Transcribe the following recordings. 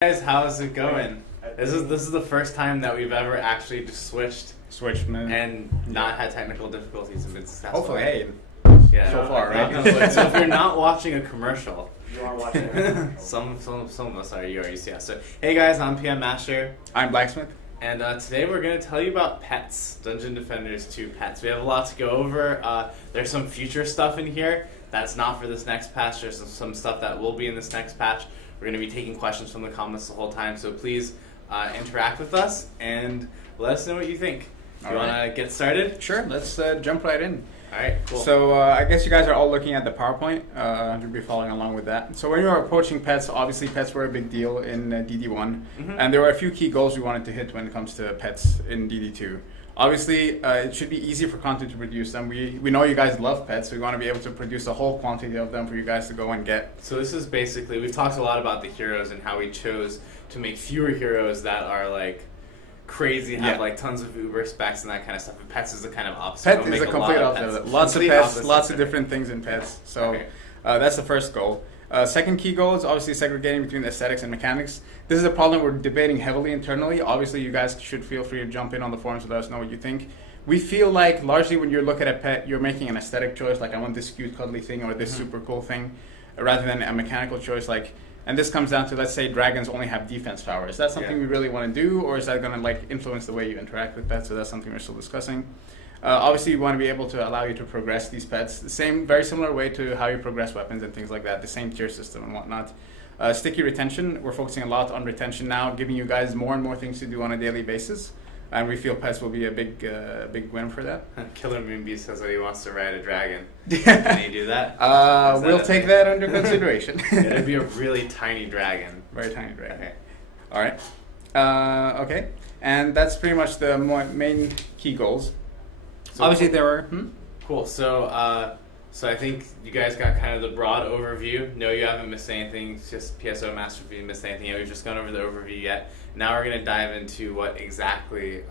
Guys, how's it going? This is the first time that we've ever actually just switched man, and not had technical difficulties and been successful. Hopefully, hey, yeah, so far, right? So if you're not watching a commercial, you are watching it. some of us are. You are UCS. So hey guys, I'm PM Master. I'm Blacksmith. And today we're going to tell you about pets, Dungeon Defenders 2 pets. We have a lot to go over. There's some future stuff in here that's not for this next patch. There's some stuff that will be in this next patch. We're going to be taking questions from the comments the whole time, so please interact with us and let us know what you think. You want to get started? Sure, let's jump right in. All right, cool. So I guess you guys are all looking at the PowerPoint. You'll be following along with that. So when you are approaching pets, obviously pets were a big deal in DD1. And there were a few key goals we wanted to hit when it comes to pets in DD2. Obviously, it should be easy for content to produce them. We know you guys love pets, so we want to be able to produce a whole quantity of them for you guys to go and get. So this is basically, we've talked a lot about the heroes and how we chose to make fewer heroes that are like crazy, have like tons of uber specs and that kind of stuff. But pets is the kind of opposite. Pet is a complete opposite. Lots of pets, lots of different things in pets. So that's the first goal. Second key goal is obviously segregating between aesthetics and mechanics. This is a problem we're debating heavily internally. Obviously, you guys should feel free to jump in on the forums and let us know what you think. We feel like largely when you look at a pet, you're making an aesthetic choice, like I want this cute cuddly thing or this super cool thing, rather than a mechanical choice. Like, and this comes down to, let's say dragons only have defense power. Is that something we really want to do, or is that going to like influence the way you interact with pets? So that's something we're still discussing. Obviously, we want to be able to allow you to progress these pets the same, very similar way to how you progress weapons and things like that, the same tier system and whatnot. Sticky retention, we're focusing a lot on retention now, giving you guys more and more things to do on a daily basis. And we feel pets will be a big win for that. Killer Moonbeast says that he wants to ride a dragon. Can he do that? We'll take that under consideration. It'd be a really tiny dragon. Very tiny dragon. Okay. All right. Okay. And that's pretty much the main key goals. So obviously there were... Cool. So I think you guys got kind of the broad overview. No, you haven't missed anything. It's just PSO Master if you missed anything yet. We've just gone over the overview yet. Now we're going to dive into what exactly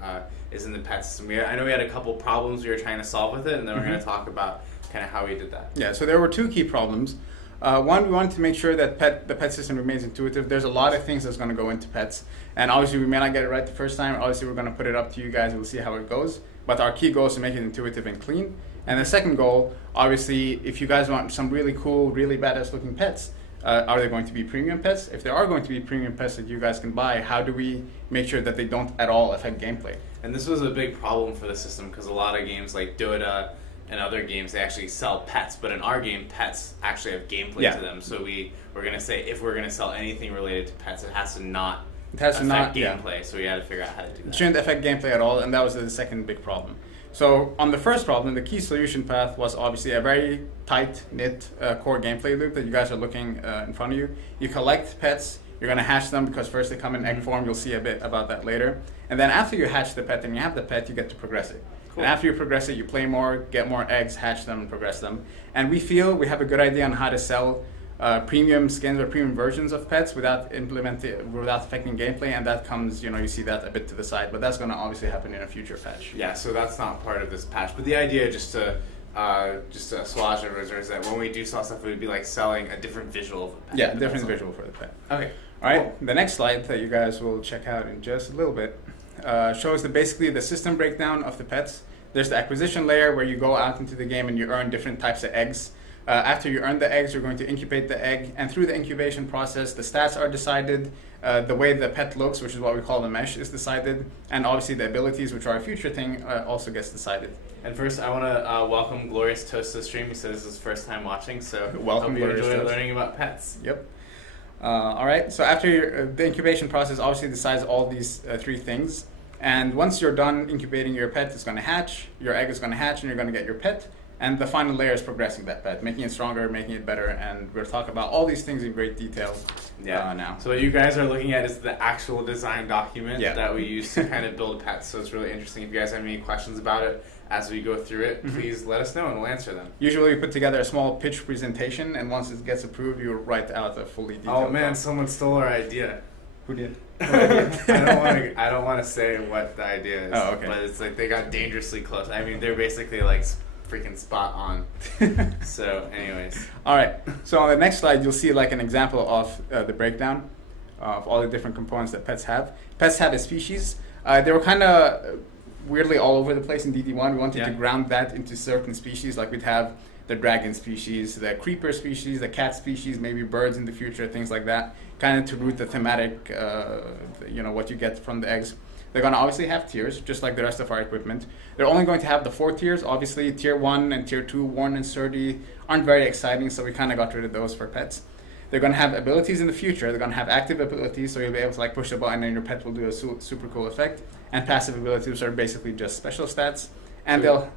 is in the pet system. I know we had a couple problems we were trying to solve with it, and then we're going to talk about kind of how we did that. Yeah, so there were two key problems. One, we wanted to make sure that the pet system remains intuitive. There's a lot of things that's going to go into pets, and obviously we may not get it right the first time. Obviously we're going to put it up to you guys. We'll see how it goes. But our key goal is to make it intuitive and clean. And the second goal, obviously, if you guys want some really cool, really badass looking pets, are they going to be premium pets? If there are going to be premium pets that you guys can buy, how do we make sure that they don't at all affect gameplay? And this was a big problem for the system because a lot of games like Dota and other games, they actually sell pets. But in our game, pets actually have gameplay to them. So we're going to say if we're going to sell anything related to pets, it has to not affect gameplay. So we had to figure out how to do that. It shouldn't affect gameplay at all, and that was the second big problem. So on the first problem, the key solution path was obviously a very tight-knit core gameplay loop that you guys are looking in front of you. You collect pets, you're going to hatch them because first they come in egg form. You'll see a bit about that later. And then after you hatch the pet and you have the pet, you get to progress it. Cool. And after you progress it, you play more, get more eggs, hatch them, and progress them. And we feel we have a good idea on how to sell premium skins or premium versions of pets without affecting gameplay, and that comes, you see that a bit to the side, but that's going to obviously happen in a future patch. Yeah, so that's not part of this patch, but the idea just to assuage everyone's is that when we do sell stuff, it would be like selling a different visual of a pet. Yeah, different visual for the pet. Okay. All right, the next slide that you guys will check out in just a little bit shows basically the system breakdown of the pets. There's the acquisition layer where you go out into the game and you earn different types of eggs. After you earn the eggs, you're going to incubate the egg, and through the incubation process, the stats are decided, the way the pet looks, which is what we call the mesh, is decided, and obviously the abilities, which are a future thing, also gets decided. And first, I want to welcome Glorious Toast to the stream. He said this is his first time watching, so welcome, hope you enjoy learning about pets. Yep. All right, so after the incubation process obviously decides all these three things, and once you're done incubating your pet, it's going to hatch, your egg is going to hatch, and you're going to get your pet. And the final layer is progressing that pet, making it stronger, making it better, and we'll talk about all these things in great detail now. So what you guys are looking at is the actual design document that we use to kind of build pets, so it's really interesting. If you guys have any questions about it as we go through it, please let us know and we'll answer them. Usually we put together a small pitch presentation, and once it gets approved, you write out a fully detailed Oh man, someone stole our idea. Who did? I don't want to say what the idea is, but it's like they got dangerously close. I mean, they're basically like freaking spot on. So anyways. All right. So on the next slide, you'll see like an example of the breakdown. of all the different components that pets have. Pets have a species. They were kind of weirdly all over the place in DD1. We wanted to ground that into certain species, like we'd have the dragon species, the creeper species, the cat species, maybe birds in the future, things like that, kind of to root the thematic, what you get from the eggs. They're going to obviously have tiers, just like the rest of our equipment. They're only going to have the 4 tiers. Obviously, tier 1 and tier 2, worn and sturdy, aren't very exciting, so we kind of got rid of those for pets. They're going to have abilities in the future. They're going to have active abilities, so you'll be able to push a button and your pet will do a super cool effect. And passive abilities are basically just special stats. And they'll...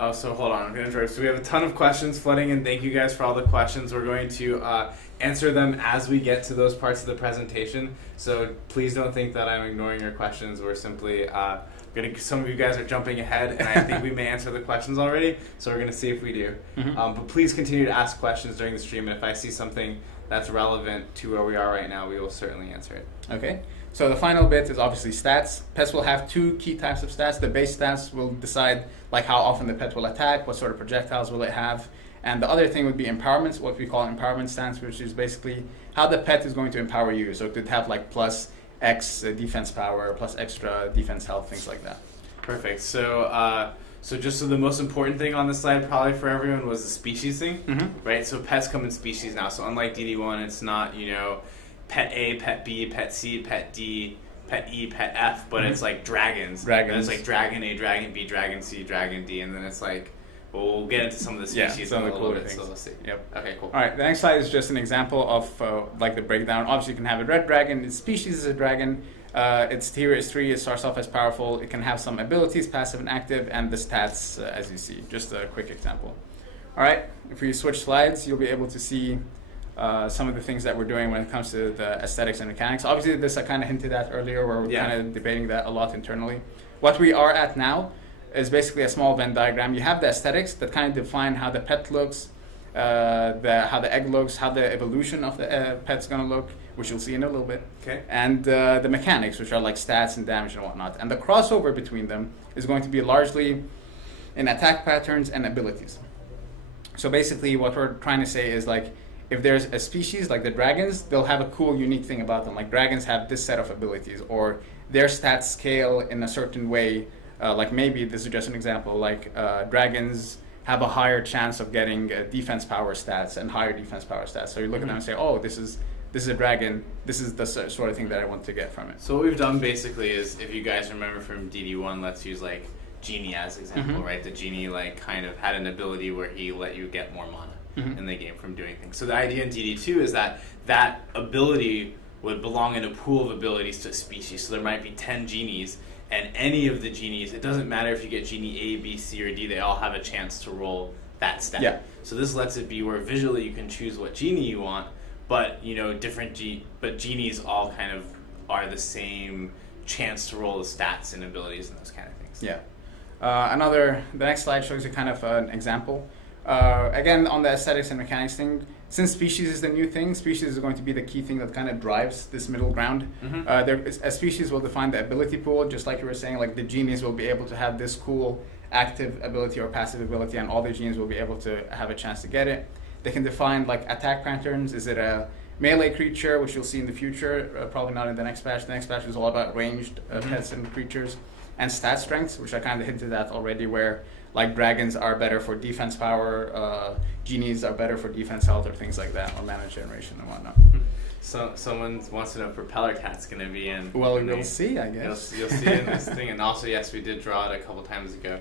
Oh, so hold on. I'm going to interrupt. So we have a ton of questions flooding in. Thank you guys for all the questions. We're going to answer them as we get to those parts of the presentation. So please don't think that I'm ignoring your questions. We're simply... some of you guys are jumping ahead, and I think we may answer the questions already. So we're going to see if we do. But please continue to ask questions during the stream. And if I see something that's relevant to where we are right now, we will certainly answer it. Okay. So the final bit is obviously stats. Pets will have 2 key types of stats. The base stats will decide how often the pet will attack, what sort of projectiles will it have. And the other thing would be empowerments, what we call empowerment stats, which is basically how the pet is going to empower you. So it could have plus X defense power, plus extra defense health, things like that. Perfect. So the most important thing on this slide probably for everyone was the species thing, right? So pets come in species now. So unlike DD1, it's not, pet A, pet B, pet C, pet D, pet E, pet F, but it's like dragons. And it's dragon A, dragon B, dragon C, dragon D, and then it's we'll get into some of the species in a little bit, so let's see. Yep. Okay, cool. All right, the next slide is just an example of the breakdown. Obviously, you can have a red dragon. Its species is a dragon. Its tier is 3. It starts off as powerful. It can have some abilities, passive and active, and the stats, as you see. Just a quick example. All right, if we switch slides, you'll be able to see some of the things that we're doing when it comes to the aesthetics and mechanics. Obviously, this I kind of hinted at earlier, where we're kind of debating that a lot internally. What we are at now is basically a small Venn diagram. You have the aesthetics that kind of define how the pet looks, how the egg looks, how the evolution of the pet's going to look, which you'll see in a little bit. Okay. And the mechanics, which are stats and damage and whatnot. And the crossover between them is going to be largely in attack patterns and abilities. So basically what we're trying to say is if there's a species like the dragons, they'll have a cool, unique thing about them. Dragons have this set of abilities, or their stats scale in a certain way. Maybe, this is just an example, dragons have a higher chance of getting defense power stats and higher defense power stats. So you look at them and say, oh, this is a dragon, this is the sort of thing that I want to get from it. So what we've done basically is, if you guys remember from DD1, let's use Genie as example, right? The Genie kind of had an ability where he let you get more mana in the game from doing things. So the idea in DD2 is that ability would belong in a pool of abilities to a species. So there might be 10 genies, and any of the genies, it doesn't matter if you get genie A, B, C, or D, they all have a chance to roll that stat. Yeah. So this lets it be where visually you can choose what genie you want, but but genies all kind of are the same chance to roll the stats and abilities and those kind of things. Yeah. The next slide shows you kind of an example. Again, on the aesthetics and mechanics thing, since species is the new thing, species is going to be the key thing that kind of drives this middle ground. A species will define the ability pool, just like you were saying, the genies will be able to have this cool active ability or passive ability, and all the genies will be able to have a chance to get it. They can define attack patterns. Is it a melee creature, which you'll see in the future, probably not in the next patch. The next patch is all about ranged pets and creatures. And stat strengths, which I kind of hinted at already, where dragons are better for defense power, genies are better for defense health, or things like that, or mana generation and whatnot. So someone wants to know if Propeller Cat's going to be in. Well, we'll see, I guess. You'll see in this thing. And also, yes, we did draw it a couple times ago.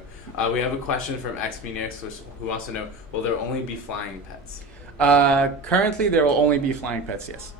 We have a question from XBNix, who wants to know, will there only be flying pets? Currently, there will only be flying pets, yes.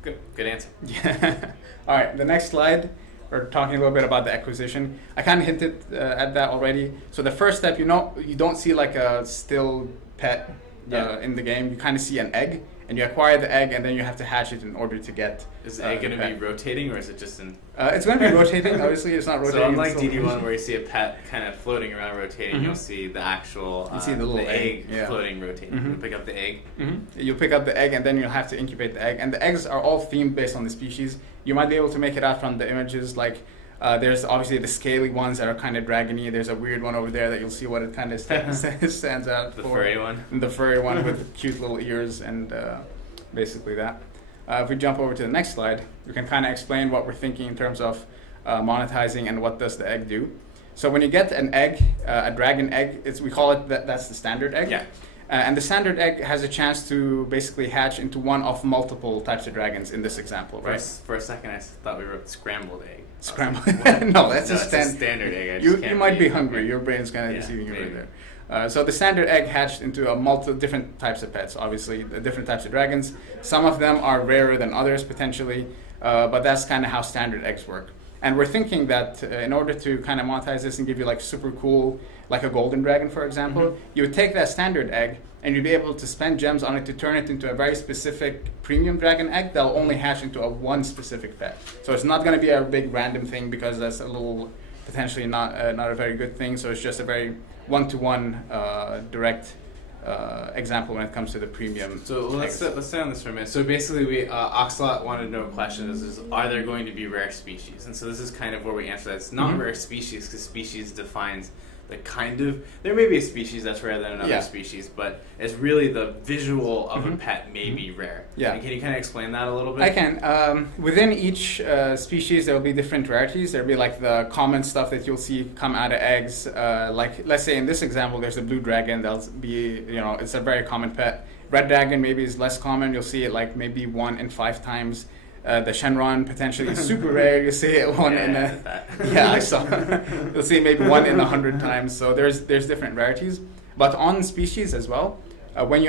Okay, good answer. Yeah. All right, the next slide. We're talking a little bit about the acquisition. I kind of hinted at that already. So the first step, you don't see a still pet in the game. You kind of see an egg, and you acquire the egg, and then you have to hatch it in order to get. Is the egg going to be rotating, or is it just in? It's going to be rotating. Obviously, it's not rotating. So unlike DD1, where you see a pet kind of floating around rotating, you'll see the actual you see the little egg floating rotating. You pick up the egg. You'll pick up the egg, and then you'll have to incubate the egg. And the eggs are all themed based on the species. You might be able to make it out from the images. There's obviously the scaly ones that are kind of dragony. There's a weird one over there that you'll see what it kind of stands out for. The furry one? The furry one with cute little ears and basically that. If we jump over to the next slide, we can kind of explain what we're thinking in terms of monetizing and what does the egg do. So when you get an egg, a dragon egg, we call it that's the standard egg. Yeah. And the standard egg has a chance to basically hatch into one of multiple types of dragons in this example, right? For a second, I thought we wrote scrambled egg. Scrambled? No, that's a standard egg. You might be hungry. Your brain's kind of deceiving you right there. So the standard egg hatched into a multiple different types of pets, obviously, the different types of dragons. Some of them are rarer than others, potentially, but that's kind of how standard eggs work. And we're thinking that in order to kind of monetize this and give you like super cool, like a golden dragon, for example, you would take that standard egg and you'd be able to spend gems on it to turn it into a very specific premium dragon egg that'll only hatch into one specific pet. So it's not going to be a big random thing because that's a little potentially not a very good thing. So it's just a very one-to-one direct example when it comes to the premium. So let's stay on this for a minute. So basically, Oxalot wanted to know a question is are there going to be rare species? And so this is kind of where we answer that. It's not rare species because species defines the kind of, there may be a species that's rare than another species, but it's really the visual of a pet may be rare. Yeah. And can you kind of explain that a little bit? I can. Within each species, there will be different rarities. There will be like the common stuff that you'll see come out of eggs. Like, let's say in this example, there's a blue dragon. That'll be, it's a very common pet. Red dragon maybe is less common. You'll see it like maybe 1 in 5 times. The Shenron potentially is super rare. You see it I saw. You'll see maybe 1 in 100 times. So there's different rarities, but on species as well. When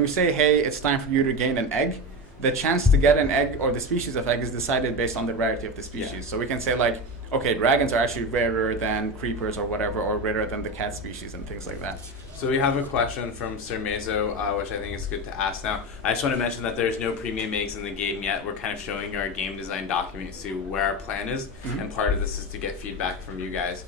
we say, hey, it's time for you to gain an egg, the chance to get an egg or the species of egg is decided based on the rarity of the species. Yeah. So we can say like, okay, dragons are actually rarer than creepers or whatever, or rarer than the cat species and things like that. So we have a question from Sir Mezo, which I think is good to ask now. I just want to mention that there's no premium eggs in the game yet. We're kind of showing our game design document to see where our plan is, and part of this is to get feedback from you guys.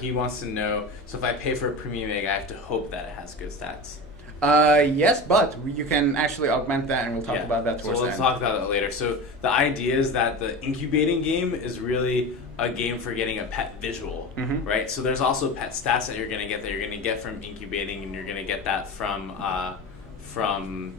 He wants to know, so if I pay for a premium egg, I have to hope that it has good stats. Yes, but you can actually augment that, and we'll talk about that towards the end. So we'll talk about that later. So the idea is that the incubating game is really a game for getting a pet visual, right? So there's also pet stats that you're going to get from incubating, and you're going to get that from some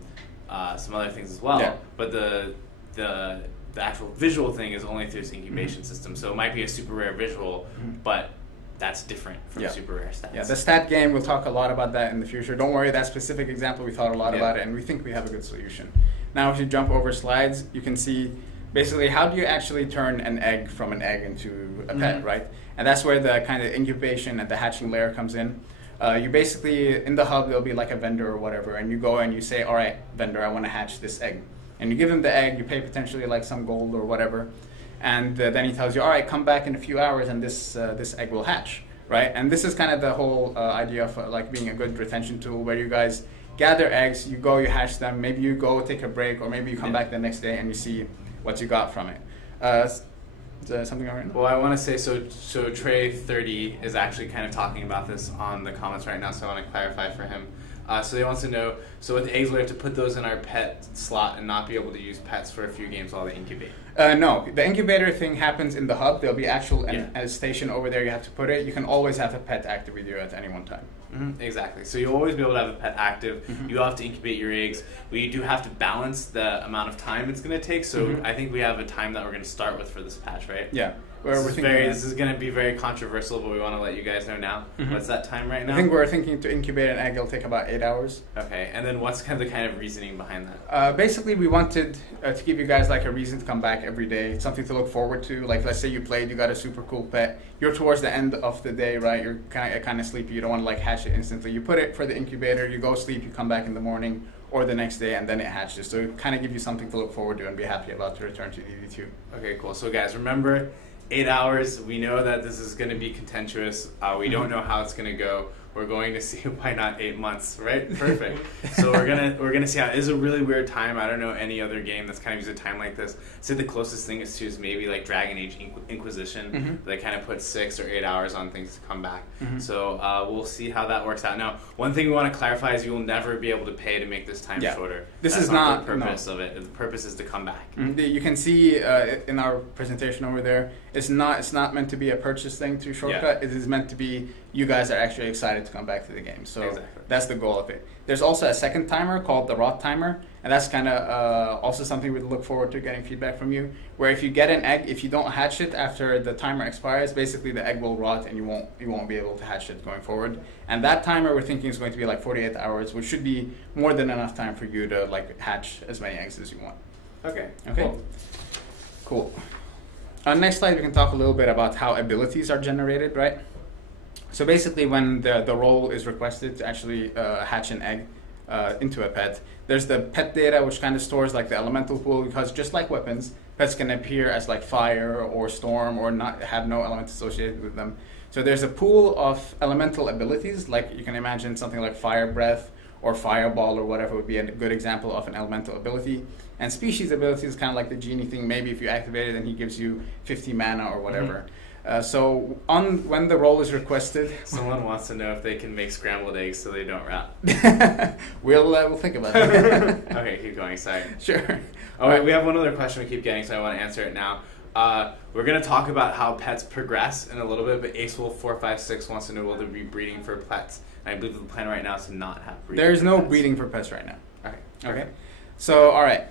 other things as well. Yeah. But the actual visual thing is only through this incubation system. So it might be a super rare visual, but that's different from super rare stats. Yeah, the stat game, we'll talk a lot about that in the future. Don't worry, that specific example, we thought a lot about it, and we think we have a good solution. Now, if you jump over slides, you can see basically how do you actually turn an egg from an egg into a pet, right? And that's where the kind of incubation and the hatching layer comes in. You basically, in the hub, there'll be like a vendor or whatever, and you go and you say, all right, vendor, I want to hatch this egg. And you give him the egg, you pay potentially like some gold or whatever, and then he tells you, all right, come back in a few hours and this egg will hatch, right? And this is kind of the whole idea of like being a good retention tool where you guys gather eggs, you go, you hatch them, maybe you go take a break, or maybe you come back the next day and you see what you got from it. Is there something I Well, I want to say, so Trey30 is actually kind of talking about this on the comments right now, so I want to clarify for him. So he wants to know, so with the eggs, we have to put those in our pet slot and not be able to use pets for a few games while they incubate. No, the incubator thing happens in the hub. There'll be actual a station over there you have to put it. You can always have a pet active with you at any one time. Exactly. So you'll always be able to have a pet active. You have to incubate your eggs. We do have to balance the amount of time it's going to take. So I think we have a time that we're going to start with for this patch, right? Yeah. This is going to be very controversial, but we want to let you guys know now. What's that time right now? I think we're thinking to incubate an egg, it'll take about 8 hours. Okay, and then what's kind of reasoning behind that? Basically, we wanted to give you guys like a reason to come back every day, something to look forward to. Like, let's say you played, you got a super cool pet. You're towards the end of the day, right? You're kind of sleepy. You don't want to like hatch it instantly. You put it for the incubator. You go sleep. You come back in the morning or the next day, and then it hatches. So it kind of give you something to look forward to and be happy about to return to DD2. Okay, cool. So guys, remember, 8 hours. We know that this is going to be contentious. We don't know how it's going to go. We're going to see why not 8 months, right? Perfect. So we're gonna see how it is a really weird time. I don't know any other game that's kind of used a time like this. I'd say the closest thing is maybe like Dragon Age Inquisition. They kind of put 6 or 8 hours on things to come back. So we'll see how that works out. Now, one thing we want to clarify is you will never be able to pay to make this time shorter. That's is not the purpose of it. The purpose is to come back. You can see in our presentation over there, it's not meant to be a purchase thing through Shortcut. It is meant to be you guys are actually excited to come back to the game. So that's the goal of it. There's also a second timer called the rot timer, And that's kind of also something we'd look forward to getting feedback from you. Where if you get an egg, if you don't hatch it after the timer expires, basically the egg will rot and you won't be able to hatch it going forward. And that timer we're thinking is going to be like 48 hours, which should be more than enough time for you to like hatch as many eggs as you want. Okay. Cool. On the next slide, we can talk a little bit about how abilities are generated, right? So basically, when the role is requested to actually hatch an egg into a pet, there's the pet data, which kind of stores like the elemental pool, because just like weapons, pets can appear as like fire or storm or not have no element associated with them. So there's a pool of elemental abilities, like you can imagine something like fire breath or fireball or whatever would be a good example of an elemental ability. And species ability is kind of like the genie thing. Maybe if you activate it, then he gives you 50 mana or whatever. Mm-hmm. So when the role is requested, someone wants to know if they can make scrambled eggs so they don't rot. We'll think about that. Okay, keep going. Sorry. Sure. Oh, wait, we have one other question we keep getting, so I want to answer it now. We're going to talk about how pets progress in a little bit, but AceWolf456 wants to know will there be breeding for pets? And I believe the plan right now is to not have breeding. There's no breeding for pets right now. Okay. So, all right.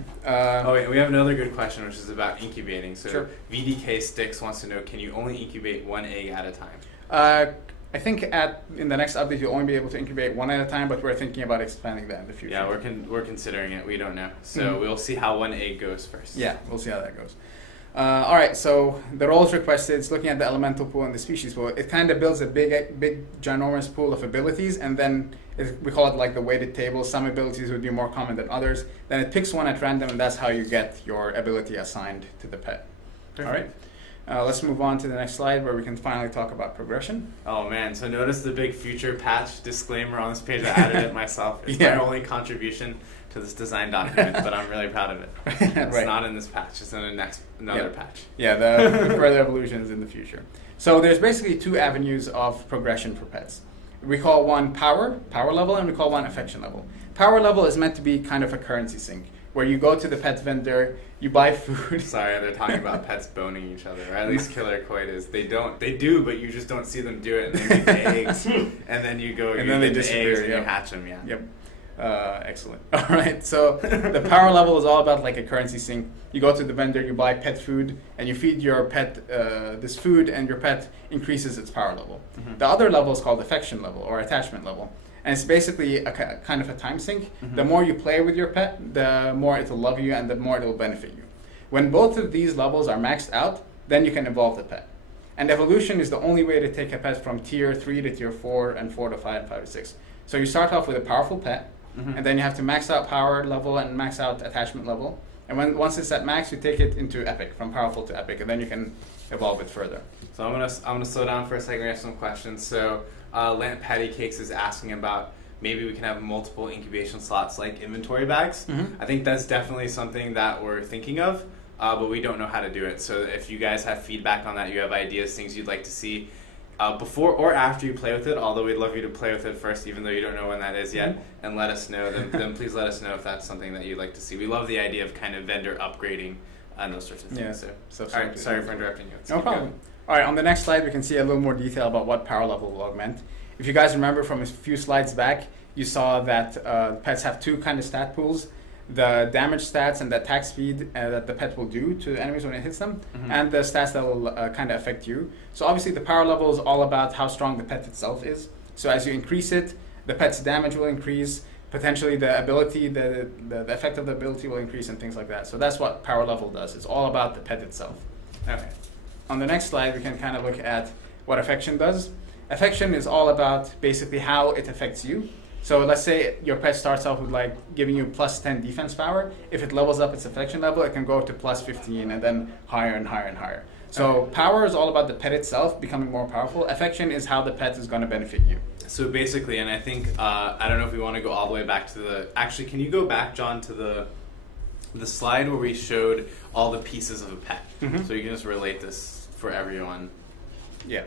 We have another good question, which is about incubating. So, sure. VDK Sticks wants to know, can you only incubate one egg at a time? I think in the next update, you'll only be able to incubate one at a time, but we're thinking about expanding that in the future. Yeah, we're considering it. We don't know. So, we'll see how one egg goes first. Yeah, we'll see how that goes. All right, so the roles requested, it's looking at the elemental pool and the species pool. It kind of builds a big, ginormous pool of abilities, and then we call it like the weighted table. Some abilities would be more common than others. Then it picks one at random, and that's how you get your ability assigned to the pet. Perfect. All right, let's move on to the next slide where we can finally talk about progression. Oh man, so notice the big future patch disclaimer on this page. I added it myself. It's my only contribution to this design document, but I'm really proud of it. It's not in this patch, it's in another patch. Yeah, the further evolution is in the future. So there's basically two avenues of progression for pets. We call one power level, and we call one affection level. Power level is meant to be kind of a currency sink, where you go to the pet vendor, you buy food. Sorry, they're talking about pets boning each other, or at least killer coitus. They do, but you just don't see them do it, and they make the eggs, and then you go, and then they disappear, the eggs, and you hatch them, Yep. Excellent. All right, so the power level is all about like a currency sink. You go to the vendor, you buy pet food, and you feed your pet this food, and your pet increases its power level. Mm-hmm. The other level is called affection level or attachment level, and it's basically a kind of a time sink. Mm-hmm. The more you play with your pet, the more it'll love you, and the more it'll benefit you. When both of these levels are maxed out, then you can evolve the pet. And evolution is the only way to take a pet from tier 3 to tier 4, and 4 to 5, and 5 to 6. So you start off with a powerful pet. Mm-hmm. And then you have to max out power level and max out attachment level. And once it's at max, you take it into epic, from powerful to epic, and then you can evolve it further. So I'm gonna slow down for a second. We have some questions. So Lant Patty Cakes is asking about maybe we can have multiple incubation slots like inventory bags. Mm-hmm. I think that's definitely something that we're thinking of, but we don't know how to do it. So if you guys have feedback on that, you have ideas, things you'd like to see, before or after you play with it, although we'd love you to play with it first, even though you don't know when that is yet, and let us know. Then please let us know if that's something that you'd like to see. We love the idea of kind of vendor upgrading and those sorts of things. Yeah. So all right, sorry for interrupting you. No problem. All right, on the next slide, we can see a little more detail about what power level will augment. If you guys remember from a few slides back, you saw that pets have two kind of stat pools. The damage stats and the attack speed that the pet will do to the enemies when it hits them, mm-hmm. and the stats that will kind of affect you. So obviously the power level is all about how strong the pet itself is. So as you increase it, the pet's damage will increase, potentially the ability, the effect of the ability will increase, and things like that. So that's what power level does. It's all about the pet itself. Okay. On the next slide, we can kind of look at what affection does. Affection is all about basically how it affects you. So let's say your pet starts off with like giving you plus 10 defense power. If it levels up its affection level, it can go to plus 15 and then higher and higher and higher. So power is all about the pet itself becoming more powerful. Affection is how the pet is going to benefit you. So basically, and I think, I don't know if we want to go all the way back to the... Actually, can you go back, John, to the slide where we showed all the pieces of a pet? Mm-hmm. So you can just relate this for everyone. Yeah.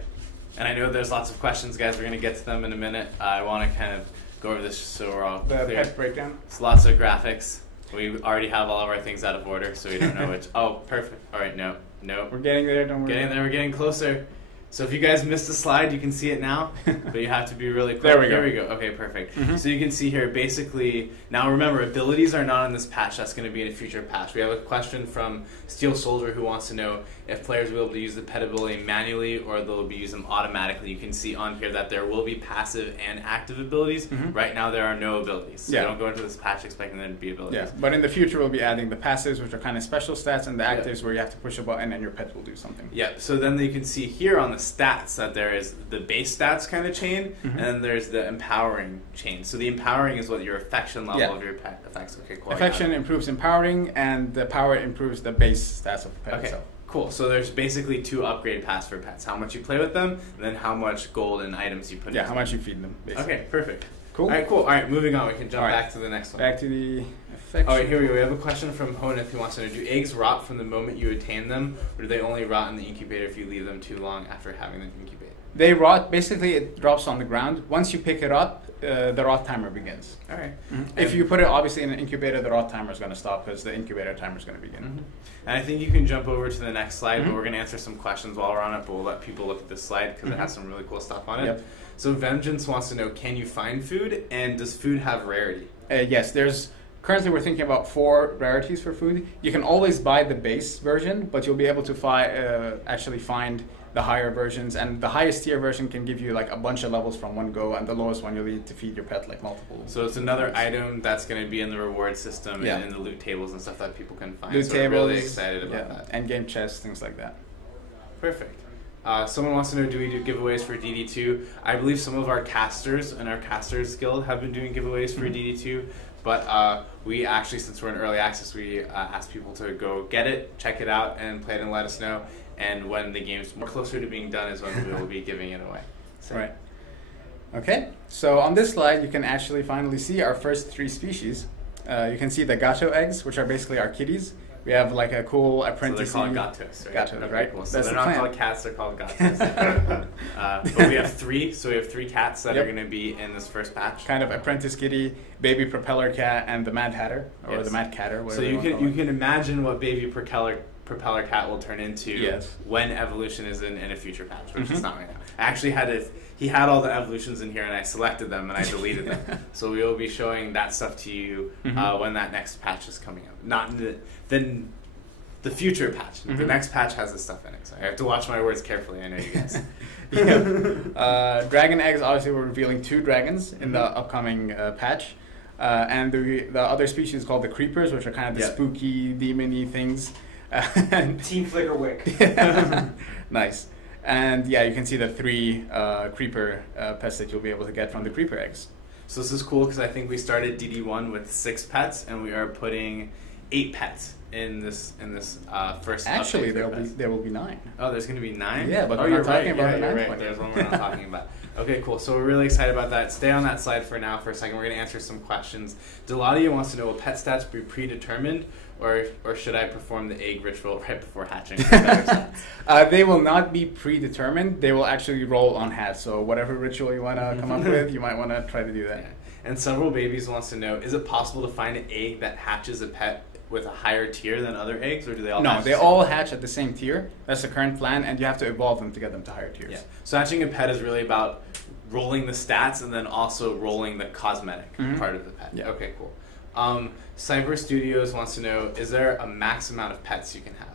And I know there's lots of questions, guys. We're going to get to them in a minute. I want to kind of go over this just so we're all clear. The pet breakdown? It's lots of graphics. We already have all of our things out of order, so we don't know which. Oh, perfect. All right, no. We're getting there, don't worry. We're getting closer. So if you guys missed a slide, you can see it now, but you have to be really quick. There we go. Here we go. Okay, perfect. So you can see here, basically, now remember, abilities are not in this patch. That's going to be in a future patch. We have a question from Steel Soldier who wants to know if players will be able to use the pet ability manually or they'll be using them automatically. You can see on here that there will be passive and active abilities. Right now, there are no abilities. So don't go into this patch expecting there to be abilities. Yeah, but in the future, we'll be adding the passives, which are kind of special stats, and the actives where you have to push a button and your pet will do something. Yep, so then you can see here on the stats that there is the base stats kind of chain, and then there's the empowering chain. So the empowering is what your affection level of your pet affects. Okay, cool. Affection improves empowering, and the power improves the base stats of the pet itself. Cool. So there's basically 2 upgrade paths for pets. How much you play with them, and then how much gold and items you put in. Yeah, how much you feed them, basically. Okay, perfect. Cool. All right, cool. All right, moving on. We can jump back to the next one. Back to the affection. All right, here we go. We have a question from Honeth who wants to know, do eggs rot from the moment you attain them, or do they only rot in the incubator if you leave them too long after having them incubate? They rot. Basically, it drops on the ground. Once you pick it up, the rot timer begins. All right. If you put it, obviously, in an incubator, the rot timer is going to stop because the incubator timer is going to begin. And I think you can jump over to the next slide, but we're going to answer some questions while we're on it, but we'll let people look at this slide because it has some really cool stuff on it. Yep. So Vengeance wants to know, can you find food, and does food have rarity? Yes, currently we're thinking about 4 rarities for food. You can always buy the base version, but you'll be able to actually find the higher versions, and the highest tier version can give you like a bunch of levels from one go, and the lowest one you'll need to feed your pet like multiple. So it's another item that's going to be in the reward system and in the loot tables and stuff that people can find. Loot tables, we're really excited about that. And game chests, things like that. Perfect. Someone wants to know, do we do giveaways for DD2? I believe some of our casters and our casters guild have been doing giveaways for DD2, but we actually, since we're in early access, we asked people to go get it, check it out, and play it and let us know. And when the game's more closer to being done is when we will be giving it away. So. Right. Okay, so on this slide, you can actually finally see our first 3 species. You can see the gato eggs, which are basically our kitties. We have like a cool apprentice. So they're called gatos, right? Gatos, right? Cool. So they're not called cats, they're called gatos. But we have 3, so we have 3 cats that are going to be in this first patch. Kind of apprentice kitty, baby propeller cat, and the Mad Hatter, or the Mad Catter. So you can imagine what baby propeller cat will turn into when evolution is in a future patch, which is not right now. I actually he had all the evolutions in here and I selected them and I deleted them. So we will be showing that stuff to you when that next patch is coming up. Not in the future patch. The next patch has this stuff in it. So I have to watch my words carefully, I know you guys. Dragon eggs, obviously we're revealing 2 dragons in the upcoming patch. And the other species is called the creepers, which are kind of the spooky, demon-y things. Team Flicker Wick. Nice. And yeah, you can see the 3 creeper pets that you'll be able to get from the creeper eggs. So this is cool because I think we started DD1 with 6 pets, and we are putting 8 pets in this first. Actually, there will be 9. Oh, there's going to be 9. Yeah, but we're not talking about the 9th right. one. There's one we're not talking about. Okay, cool. So we're really excited about that. Stay on that slide for now for a second. We're going to answer some questions. Deladia wants to know, will pet stats be predetermined, or should I perform the egg ritual right before hatching? They will not be predetermined. They will actually roll on hatch. So whatever ritual you want to come up with, you might want to try to do that. Yeah. And Several Babies wants to know, is it possible to find an egg that hatches a pet with a higher tier than other eggs, or do they all hatch? No, they all hatch at the same tier. That's the current plan, and you have to evolve them to get them to higher tiers. Yeah. So hatching a pet is really about rolling the stats and then also rolling the cosmetic part of the pet. Yeah. Okay, cool. Cyber Studios wants to know, is there a max amount of pets you can have?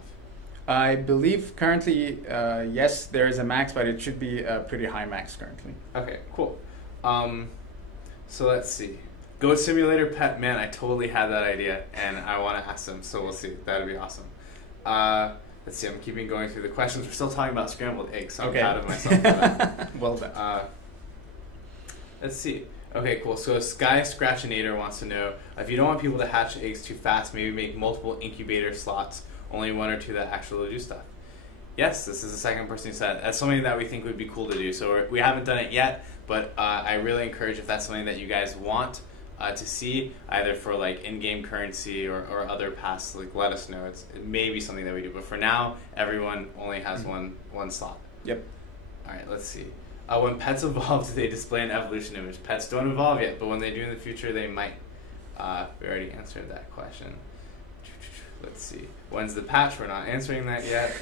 I believe currently, yes, there is a max, but it should be a pretty high max currently. Okay, cool. So let's see. Goat Simulator Pet, man, I totally had that idea, and I want to ask them, so we'll see. That would be awesome. Let's see, I'm keeping going through the questions. We're still talking about scrambled eggs, so I'm proud of myself for that. Well done. Let's see. Okay, cool. So Sky Scratchinator wants to know, if you don't want people to hatch eggs too fast, maybe make multiple incubator slots, only 1 or 2 that actually do stuff. Yes, this is the second person who said it. That's something that we think would be cool to do. So we haven't done it yet, but I really encourage, if that's something that you guys want to see, either for like in-game currency or other paths, like let us know. It may be something that we do, but for now, everyone only has one slot. Yep. All right, let's see. When pets evolve, do they display an evolution image? Pets don't evolve yet, but when they do in the future, they might. We already answered that question. Let's see. When's the patch? We're not answering that yet.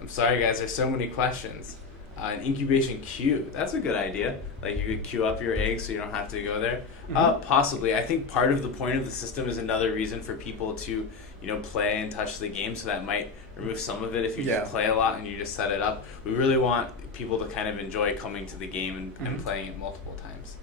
I'm sorry, guys. There's so many questions. An incubation queue. That's a good idea. Like you could queue up your eggs so you don't have to go there. Possibly. I think part of the point of the system is another reason for people to, play and touch the game. So that might remove some of it if you just play a lot and you just set it up. We really want people to kind of enjoy coming to the game and playing it multiple times.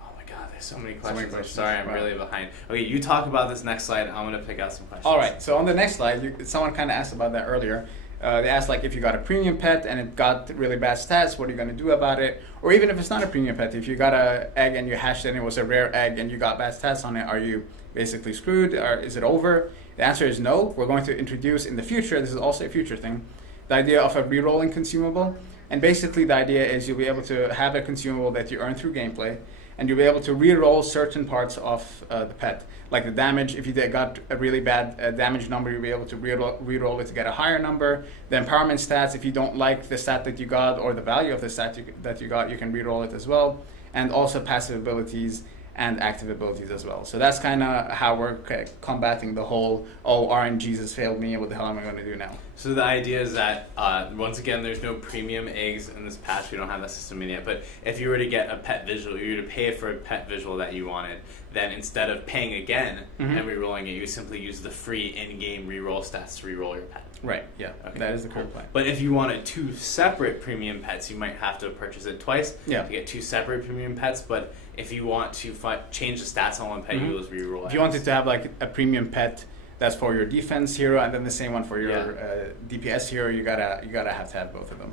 Oh my God, there's so many questions. I'm sorry, I'm really behind. Okay, you talk about this next slide. I'm going to pick out some questions. All right. So on the next slide, someone kind of asked about that earlier. They asked like if you got a premium pet and it got really bad stats, what are you going to do about it? Or even if it's not a premium pet, if you got an egg and you hatched it and it was a rare egg and you got bad stats on it, are you basically screwed or is it over? The answer is no. We're going to introduce in the future, this is also a future thing, the idea of a rerolling consumable. And basically the idea is you'll be able to have a consumable that you earn through gameplay and you'll be able to re-roll certain parts of the pet. Like the damage, if you got a really bad damage number, you'll be able to re-roll it to get a higher number. The empowerment stats, if you don't like the stat that you got or the value of the stat that you got, you can re-roll it as well. And also passive abilities and active abilities as well. So that's kind of how we're combating the whole, RNGs has failed me, what the hell am I going to do now? So the idea is that, once again, there's no premium eggs in this patch. We don't have that system in yet. But if you were to get a pet visual, you were to pay for a pet visual that you wanted, then instead of paying again and re-rolling it, you simply use the free in-game re-roll stats to re-roll your pet. Right, yeah. Okay. That is the current plan. But if you wanted 2 separate premium pets, you might have to purchase it twice to get 2 separate premium pets. But if you want to change the stats on one pet, you just re-roll it. If you wanted to have like a premium pet that's for your defense hero and then the same one for your DPS hero, you gotta have to have both of them.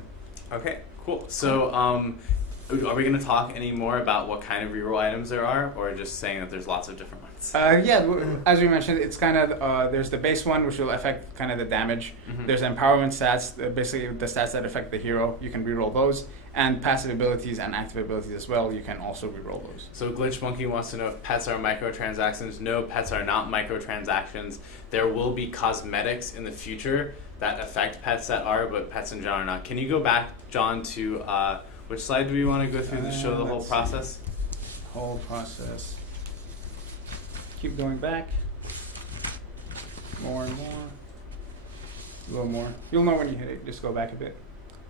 Okay, cool. So are we going to talk any more about what kind of reroll items there are, or just saying that there's lots of different ones? As we mentioned, it's kind of there's the base one, which will affect kind of the damage. There's empowerment stats, basically the stats that affect the hero. You can reroll those, and passive abilities and active abilities as well. You can also reroll those. So Glitch Monkey wants to know if pets are microtransactions. No, pets are not microtransactions. There will be cosmetics in the future that affect pets that are, but pets in general are not. Can you go back, John, to which slide do we want to go through to show the whole process? Whole process. Keep going back. More and more. A little more. You'll know when you hit it. Just go back a bit.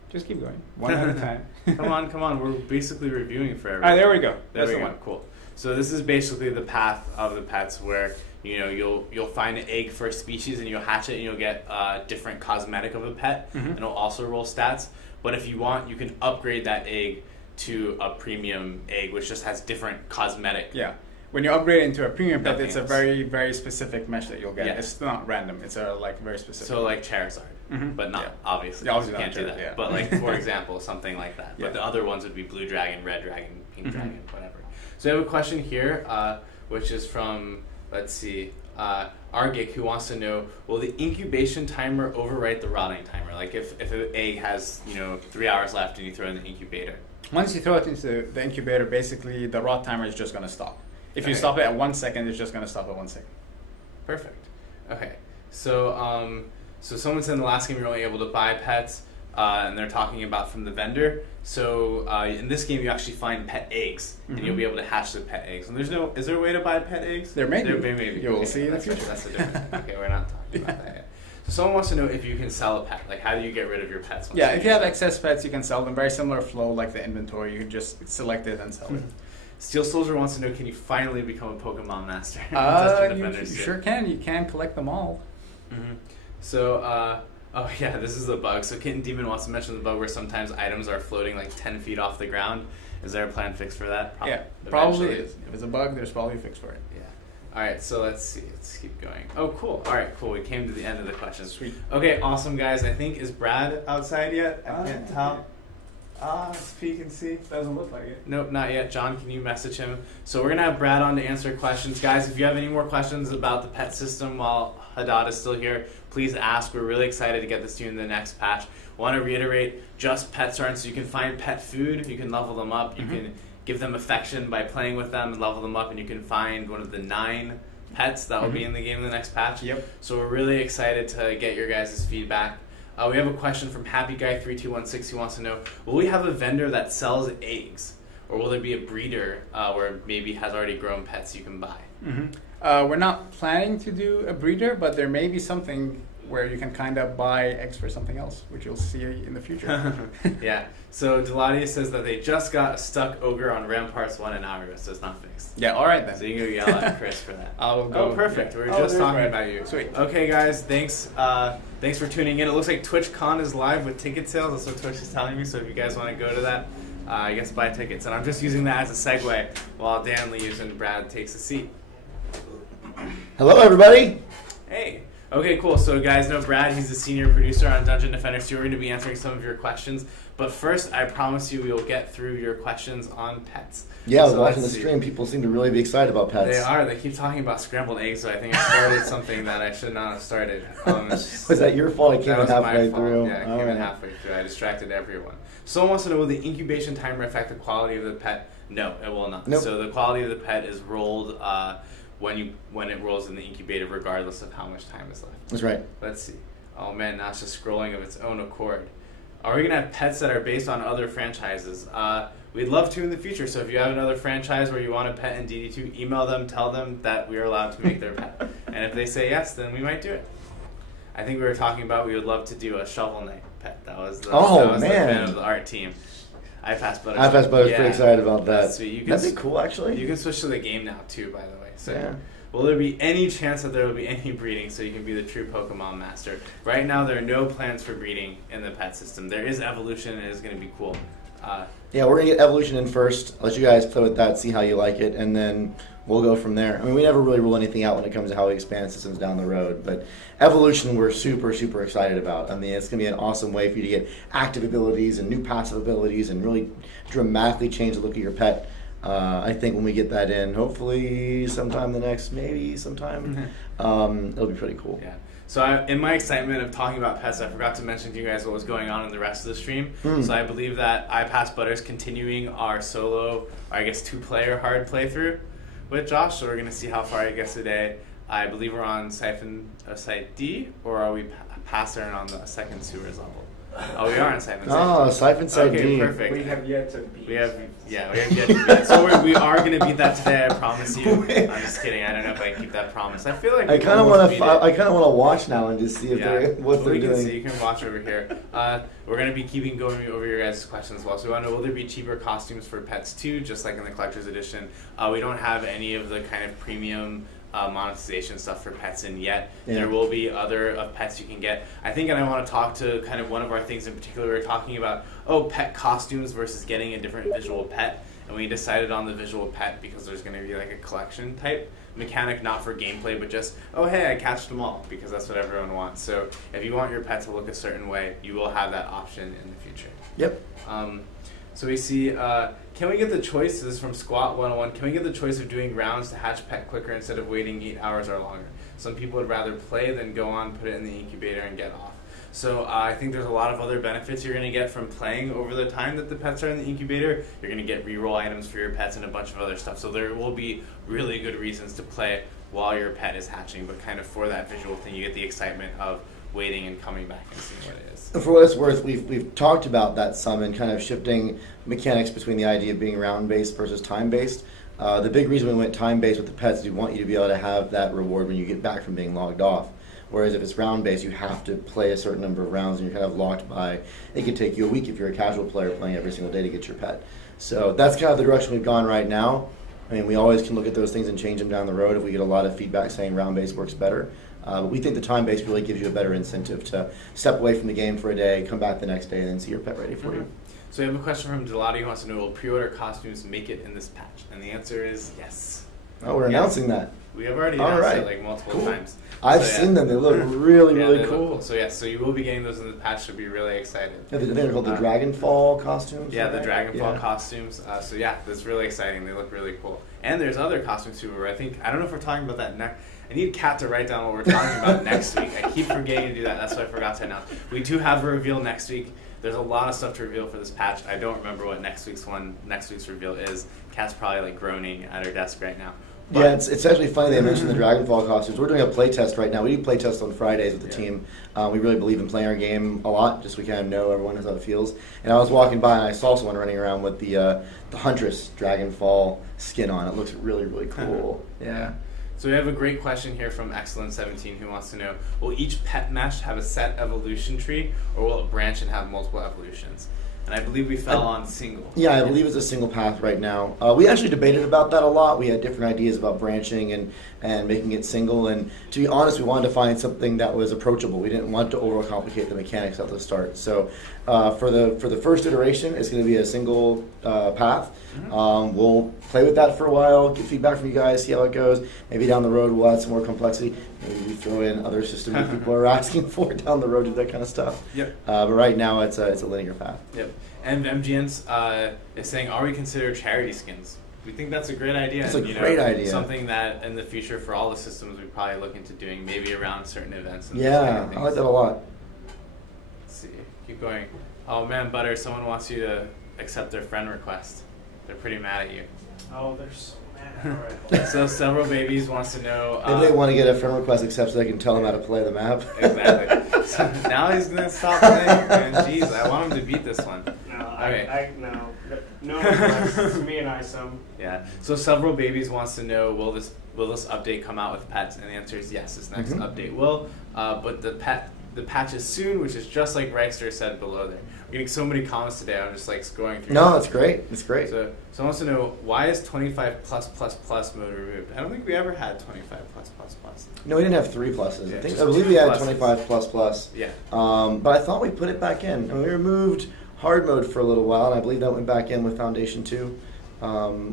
Just keep going. One at a time. Come on. We're basically reviewing for everyone. All right, there we go. That's the one. Cool. So this is basically the path of the pets where you'll find an egg for a species and you'll hatch it and you'll get different cosmetic of a pet and it'll also roll stats. But if you want, you can upgrade that egg to a premium egg, which just has different cosmetic. Yeah. When you upgrade into a premium pet, it's a very, very specific mesh that you'll get. Yeah. It's not random. It's very specific. So like Charizard, but not obviously. You can't do that. Yeah. But like for example, something like that. But the other ones would be blue dragon, red dragon, pink dragon, whatever. So I have a question here, which is from Argic, who wants to know, will the incubation timer overwrite the rotting timer? Like if an egg has 3 hours left and you throw it in the incubator. Once you throw it into the incubator, basically the rot timer is just going to stop. If you stop it at 1 second, it's just going to stop at 1 second. Perfect. Okay. So so someone said in the last game you're only able to buy pets, and they're talking about from the vendor. So in this game you actually find pet eggs, and you'll be able to hatch the pet eggs. And is there a way to buy pet eggs? There may be. Maybe. You will see in the future. That's a different. Okay, we're not talking about that yet. So someone wants to know if you can sell a pet. Like, how do you get rid of your pets? If you have excess pets, you can sell them. Very similar flow like the inventory. You can just select it and sell it. Steel Soldier wants to know, can you finally become a Pokemon Master? You sure can. You can collect them all. So, this is a bug. So Kitten Demon wants to mention the bug where sometimes items are floating like 10 feet off the ground. Is there a planned fix for that? Probably is. If it's a bug, there's probably a fix for it. Yeah. All right, so let's see. Let's keep going. Oh, cool. All right, cool. We came to the end of the questions. Sweet. Okay, awesome, guys. I think, is Brad outside yet? I can't tell. Peek and see. Doesn't look like it. Nope, not yet. John, can you message him? So we're going to have Brad on to answer questions. Guys, if you have any more questions about the pet system while Haddad is still here, please ask. We're really excited to get this to you in the next patch. Want to reiterate, just pets aren't, so you can find pet food, you can level them up, you can give them affection by playing with them and level them up, and you can find one of the 9 pets that will be in the game in the next patch. Yep. So we're really excited to get your guys' feedback. We have a question from Happy Guy 3216 who wants to know, will we have a vendor that sells eggs? Or will there be a breeder where maybe has already grown pets you can buy? We're not planning to do a breeder, but there may be something where you can kind of buy eggs for something else, which you'll see in the future. Yeah. So Deladia says that they just got a stuck ogre on Ramparts 1 in Ira, so it's not fixed. Yeah, all right then. So you can go yell at Chris for that. I will go. Oh, perfect. Yeah. We were just talking about you. Sweet. Okay, guys. Thanks for tuning in. It looks like TwitchCon is live with ticket sales. That's what Twitch is telling me. So if you guys want to go to that, I guess buy tickets. And I'm just using that as a segue while Dan leaves and Brad takes a seat. Hello, everybody. Hey. Okay, cool. So guys know Brad, he's the senior producer on Dungeon Defenders 2. We're going to be answering some of your questions. But first, I promise you we will get through your questions on pets. Yeah, I was watching the stream. People seem to really be excited about pets. They are. They keep talking about scrambled eggs, so I think I started something that I should not have started. Was that your fault? I came in halfway through. Yeah, I came in halfway through. I distracted everyone. Someone wants to know, will the incubation timer affect the quality of the pet? No, it will not. Nope. So the quality of the pet is rolled when it rolls in the incubator, regardless of how much time is left. That's right. Let's see. Oh man, now it's just scrolling of its own accord. Are we going to have pets that are based on other franchises? We'd love to in the future. So if you have another franchise where you want a pet in DD2, email them, tell them that we are allowed to make their pet. And if they say yes, then we might do it. I think we were talking about we would love to do a Shovel Knight pet. That was the fan of the art team. iPass Butters. Pretty excited about that. That's sweet. That'd be cool, actually. You can switch to the game now, too, by the way. So, yeah. Will there be any chance that there will be any breeding so you can be the true Pokemon master? Right now, there are no plans for breeding in the pet system. There is evolution, and it is going to be cool. Yeah, we're going to get evolution in first. Let you guys play with that, see how you like it, and then we'll go from there. I mean, we never really rule anything out when it comes to how we expand systems down the road, but evolution we're super, super excited about. I mean, it's going to be an awesome way for you to get active abilities and new passive abilities and really dramatically change the look of your pet. I think when we get that in, hopefully sometime it'll be pretty cool. Yeah. So in my excitement of talking about pets, I forgot to mention to you guys what was going on in the rest of the stream. So I believe that iPass Butters continuing our solo, or I guess 2-player hard playthrough with Josh. So we're going to see how far he gets today. I believe we're on Siphon Site D, or are we past there and on the second sewers level? Oh, we are on Siphon Site D. Oh, Siphon Site D. Okay, perfect. We have yet to beat. We have yet to beat it. So we are going to beat that today, I promise you. I'm just kidding. I don't know if I can keep that promise. I feel like I kind of want to watch now and just see if they're doing. You can watch over here. We're going to be going over your guys' questions as well. So we want to know, will there be cheaper costumes for pets too, just like in the collector's edition? We don't have any of the kind of premium monetization stuff for pets in yet. Yeah. There will be other pets you can get. I think, and I want to talk to kind of one of our things in particular. We were talking about pet costumes versus getting a different visual pet, and we decided on the visual pet because there's going to be like a collection type mechanic, not for gameplay, but just hey, I catched them all, because that's what everyone wants. So if you want your pet to look a certain way, you will have that option in the future. Yep. So we see, can we get the choice, this is from Squat 101, can we get the choice of doing rounds to hatch pet quicker instead of waiting 8 hours or longer? Some people would rather play than go on, put it in the incubator, and get off. So I think there's a lot of other benefits you're going to get from playing over the time that the pets are in the incubator. You're going to get reroll items for your pets and a bunch of other stuff. So there will be really good reasons to play while your pet is hatching, but kind of for that visual thing, you get the excitement of waiting and coming back and seeing what it is. For what it's worth, we've talked about that some and kind of shifting mechanics between the idea of being round-based versus time-based. The big reason we went time-based with the pets is we want you to be able to have that reward when you get back from being logged off. Whereas if it's round-based, you have to play a certain number of rounds and you're kind of locked by, it could take you a week if you're a casual player playing every single day to get your pet. So that's kind of the direction we've gone right now. I mean, we always can look at those things and change them down the road if we get a lot of feedback saying round-based works better. But we think the time-based really gives you a better incentive to step away from the game for a day, come back the next day, and then see your pet ready for you. So we have a question from Gelati who wants to know, will pre-order costumes make it in this patch? And the answer is yes. Oh, we're announcing that. We have already announced it like multiple times. I've seen them. They look really cool. So yes, so you will be getting those in the patch. So be really excited. Yeah, they're called the Dragonfall costumes. Yeah, the Dragonfall costumes. So yeah, that's really exciting. They look really cool. And there's other costumes too. Where I don't know if we're talking about that next. I need Kat to write down what we're talking about next week. I keep forgetting to do that. That's why I forgot to announce. We do have a reveal next week. There's a lot of stuff to reveal for this patch. I don't remember what next week's reveal is. Kat's probably like groaning at her desk right now. But yeah, it's actually funny they mentioned the Dragonfall costumes. We're doing a play test right now. We do play tests on Fridays with the team. We really believe in playing our game a lot, just so we kind of know everyone knows how it feels. And I was walking by and I saw someone running around with the Huntress Dragonfall skin on. It looks really, really cool. Yeah. So we have a great question here from Excellent17 who wants to know, will each pet mesh have a set evolution tree, or will it branch and have multiple evolutions? And I believe we fell on single. Yeah, I believe it's a single path right now. We actually debated about that a lot. We had different ideas about branching and making it single. And to be honest, we wanted to find something that was approachable. We didn't want to overcomplicate the mechanics at the start. So for the first iteration, it's going to be a single path. We'll play with that for a while, get feedback from you guys, see how it goes. Maybe down the road we'll add some more complexity. Maybe we throw in other systems that people are asking for down the road, do that kind of stuff. Yep. But right now it's a linear path. Yep. And MGN's is saying, are we considered charity skins? We think that's a great idea. It's a great idea. Something that in the future for all the systems we probably look into doing, maybe around certain events. And Yeah, I like that a lot. Let's see. Keep going. Oh man, Butter, someone wants you to accept their friend request. They're pretty mad at you. Oh, they're so mad. All right. So Several Babies wants to know... Maybe they want to get a friend request accepted so they can tell him how to play the map. Exactly. So now he's going to stop playing. And jeez, I want him to beat this one. No, Okay. no requests. It's me and I some. Yeah. So Several Babies wants to know, will this update come out with pets? And the answer is yes. This next update will. But the patch is soon, which is just like Reichster said below there. We're getting so many comments today. I'm just like scrolling through. No, that's great. It's great. So someone wants to know, why is 25+++ mode removed? I don't think we ever had 25+++. No, we didn't have 3 pluses. Yeah, I believe we had pluses. 25++. Yeah. But I thought we put it back in. We removed hard mode for a little while, and I believe that went back in with Foundation 2.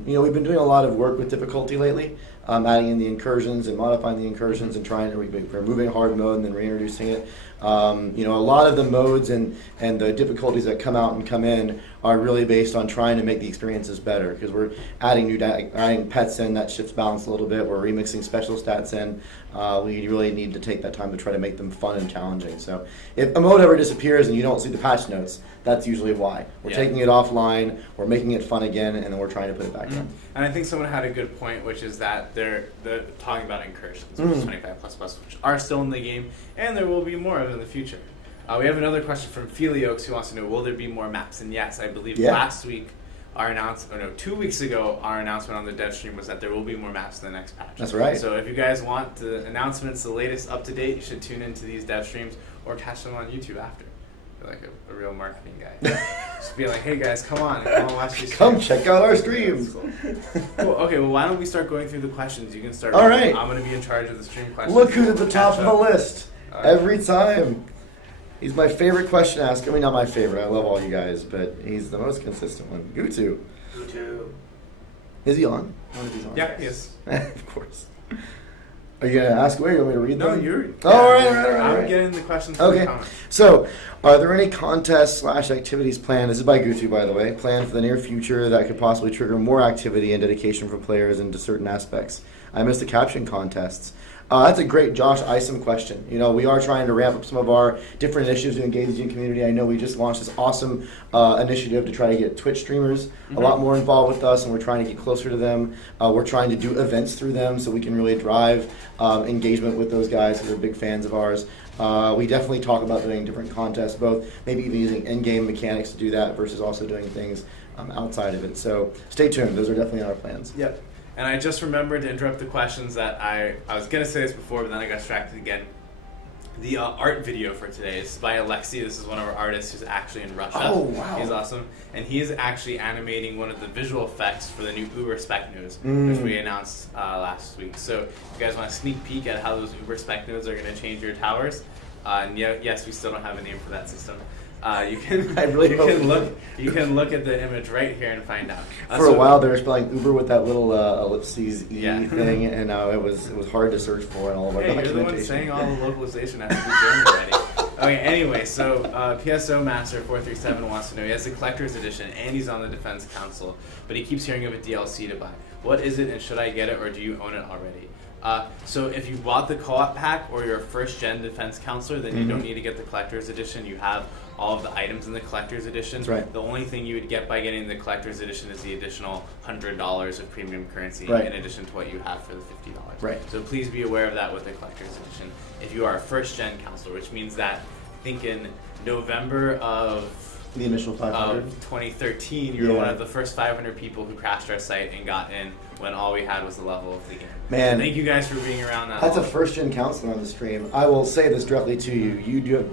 We've been doing a lot of work with difficulty lately, adding in the incursions and modifying the incursions and trying to removing hard mode and then reintroducing it. A lot of the modes and the difficulties that come out and come in are really based on trying to make the experiences better, because we're adding adding pets in, that shifts balance a little bit. We're remixing special stats in. We really need to take that time to try to make them fun and challenging. So if a mode ever disappears and you don't see the patch notes, that's usually why. We're taking it offline, we're making it fun again, and then we're trying to put it back in. And I think someone had a good point, which is that they're talking about incursions, which is 25++, which are still in the game, and there will be more of it in the future. We have another question from Feliox who wants to know, will there be more maps? And yes, I believe last week, 2 weeks ago, our announcement on the Devstream was that there will be more maps in the next patch. That's right. So if you guys want the announcements, the latest up to date, you should tune into these Devstreams or catch them on YouTube after. You're like a real marketing guy. Just be like, hey guys, come on watch these. Come check out our streams. Cool. Okay, well, why don't we start going through the questions? You can start. All right. I'm going to be in charge of the stream questions. Look who's at the top of the list every time. He's my favorite question asker. I mean, not my favorite. I love all you guys, but he's the most consistent one. Gutu. Is he on? I wonder if he's on. Yeah, he is. Of course. Are you going to ask away? You want me to read them? No, you're... Oh, all right. I'm getting the questions from the comments. So, are there any contests/activities planned? This is by Gutu, by the way. Planned for the near future that could possibly trigger more activity and dedication from players into certain aspects? I missed the caption contests. That's a great Josh Isom question. We are trying to ramp up some of our different initiatives to engage the community. I know we just launched this awesome initiative to try to get Twitch streamers a lot more involved with us, and we're trying to get closer to them. We're trying to do events through them so we can really drive engagement with those guys because they're big fans of ours. We definitely talk about doing different contests, both maybe even using in-game mechanics to do that versus also doing things outside of it. So stay tuned. Those are definitely in our plans. Yep. And I just remembered to interrupt the questions that I was going to say this before, but then I got distracted again. The art video for today is by Alexei. This is one of our artists who's actually in Russia. Oh, wow. He's awesome. And he is actually animating one of the visual effects for the new Uber Spec News, which we announced last week. So if you guys want a sneak peek at how those Uber Spec Nodes are going to change your towers, and yes, we still don't have a name for that system. You can look at the image right here and find out. For a while, they were spelling Uber with that little ellipses E thing, and it was hard to search for in all of our documentation. You're the one saying all the localization has to be German already. Okay, anyway, so PSO Master 437 wants to know, he has the Collector's Edition and he's on the Defense Council, but he keeps hearing of a DLC to buy. What is it, and should I get it, or do you own it already? So if you bought the co-op pack or you're a first-gen Defense Counselor, then you don't need to get the Collector's Edition. You have all of the items in the Collector's Edition. That's right. The only thing you would get by getting the Collector's Edition is the additional $100 of premium currency in addition to what you have for the $50. Right. So please be aware of that with the Collector's Edition. If you are a first-gen Counselor, which means that I think in November of The initial 500? 2013, you were one of the first 500 people who crashed our site and got in when all we had was the level of the game. Man. So thank you guys for being around that That's long. a first-gen counselor on the stream. I will say this directly to you. You do have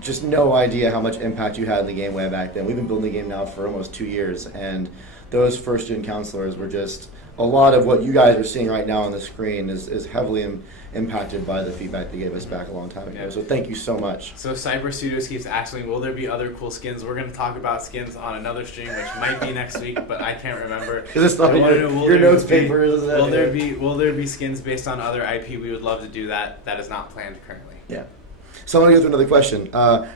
just no idea how much impact you had in the game way back then. We've been building the game now for almost 2 years, and those first-gen counselors were just... A lot of what you guys are seeing right now on the screen is heavily impacted by the feedback they gave us back a long time ago. So thank you so much. So Cyber Studios keeps asking, will there be other cool skins? We're going to talk about skins on another stream, which might be next week, but I can't remember. Is this not your notes paper? Will there be skins based on other IP? We would love to do that. That is not planned currently. Yeah. So I'm going to go through another question.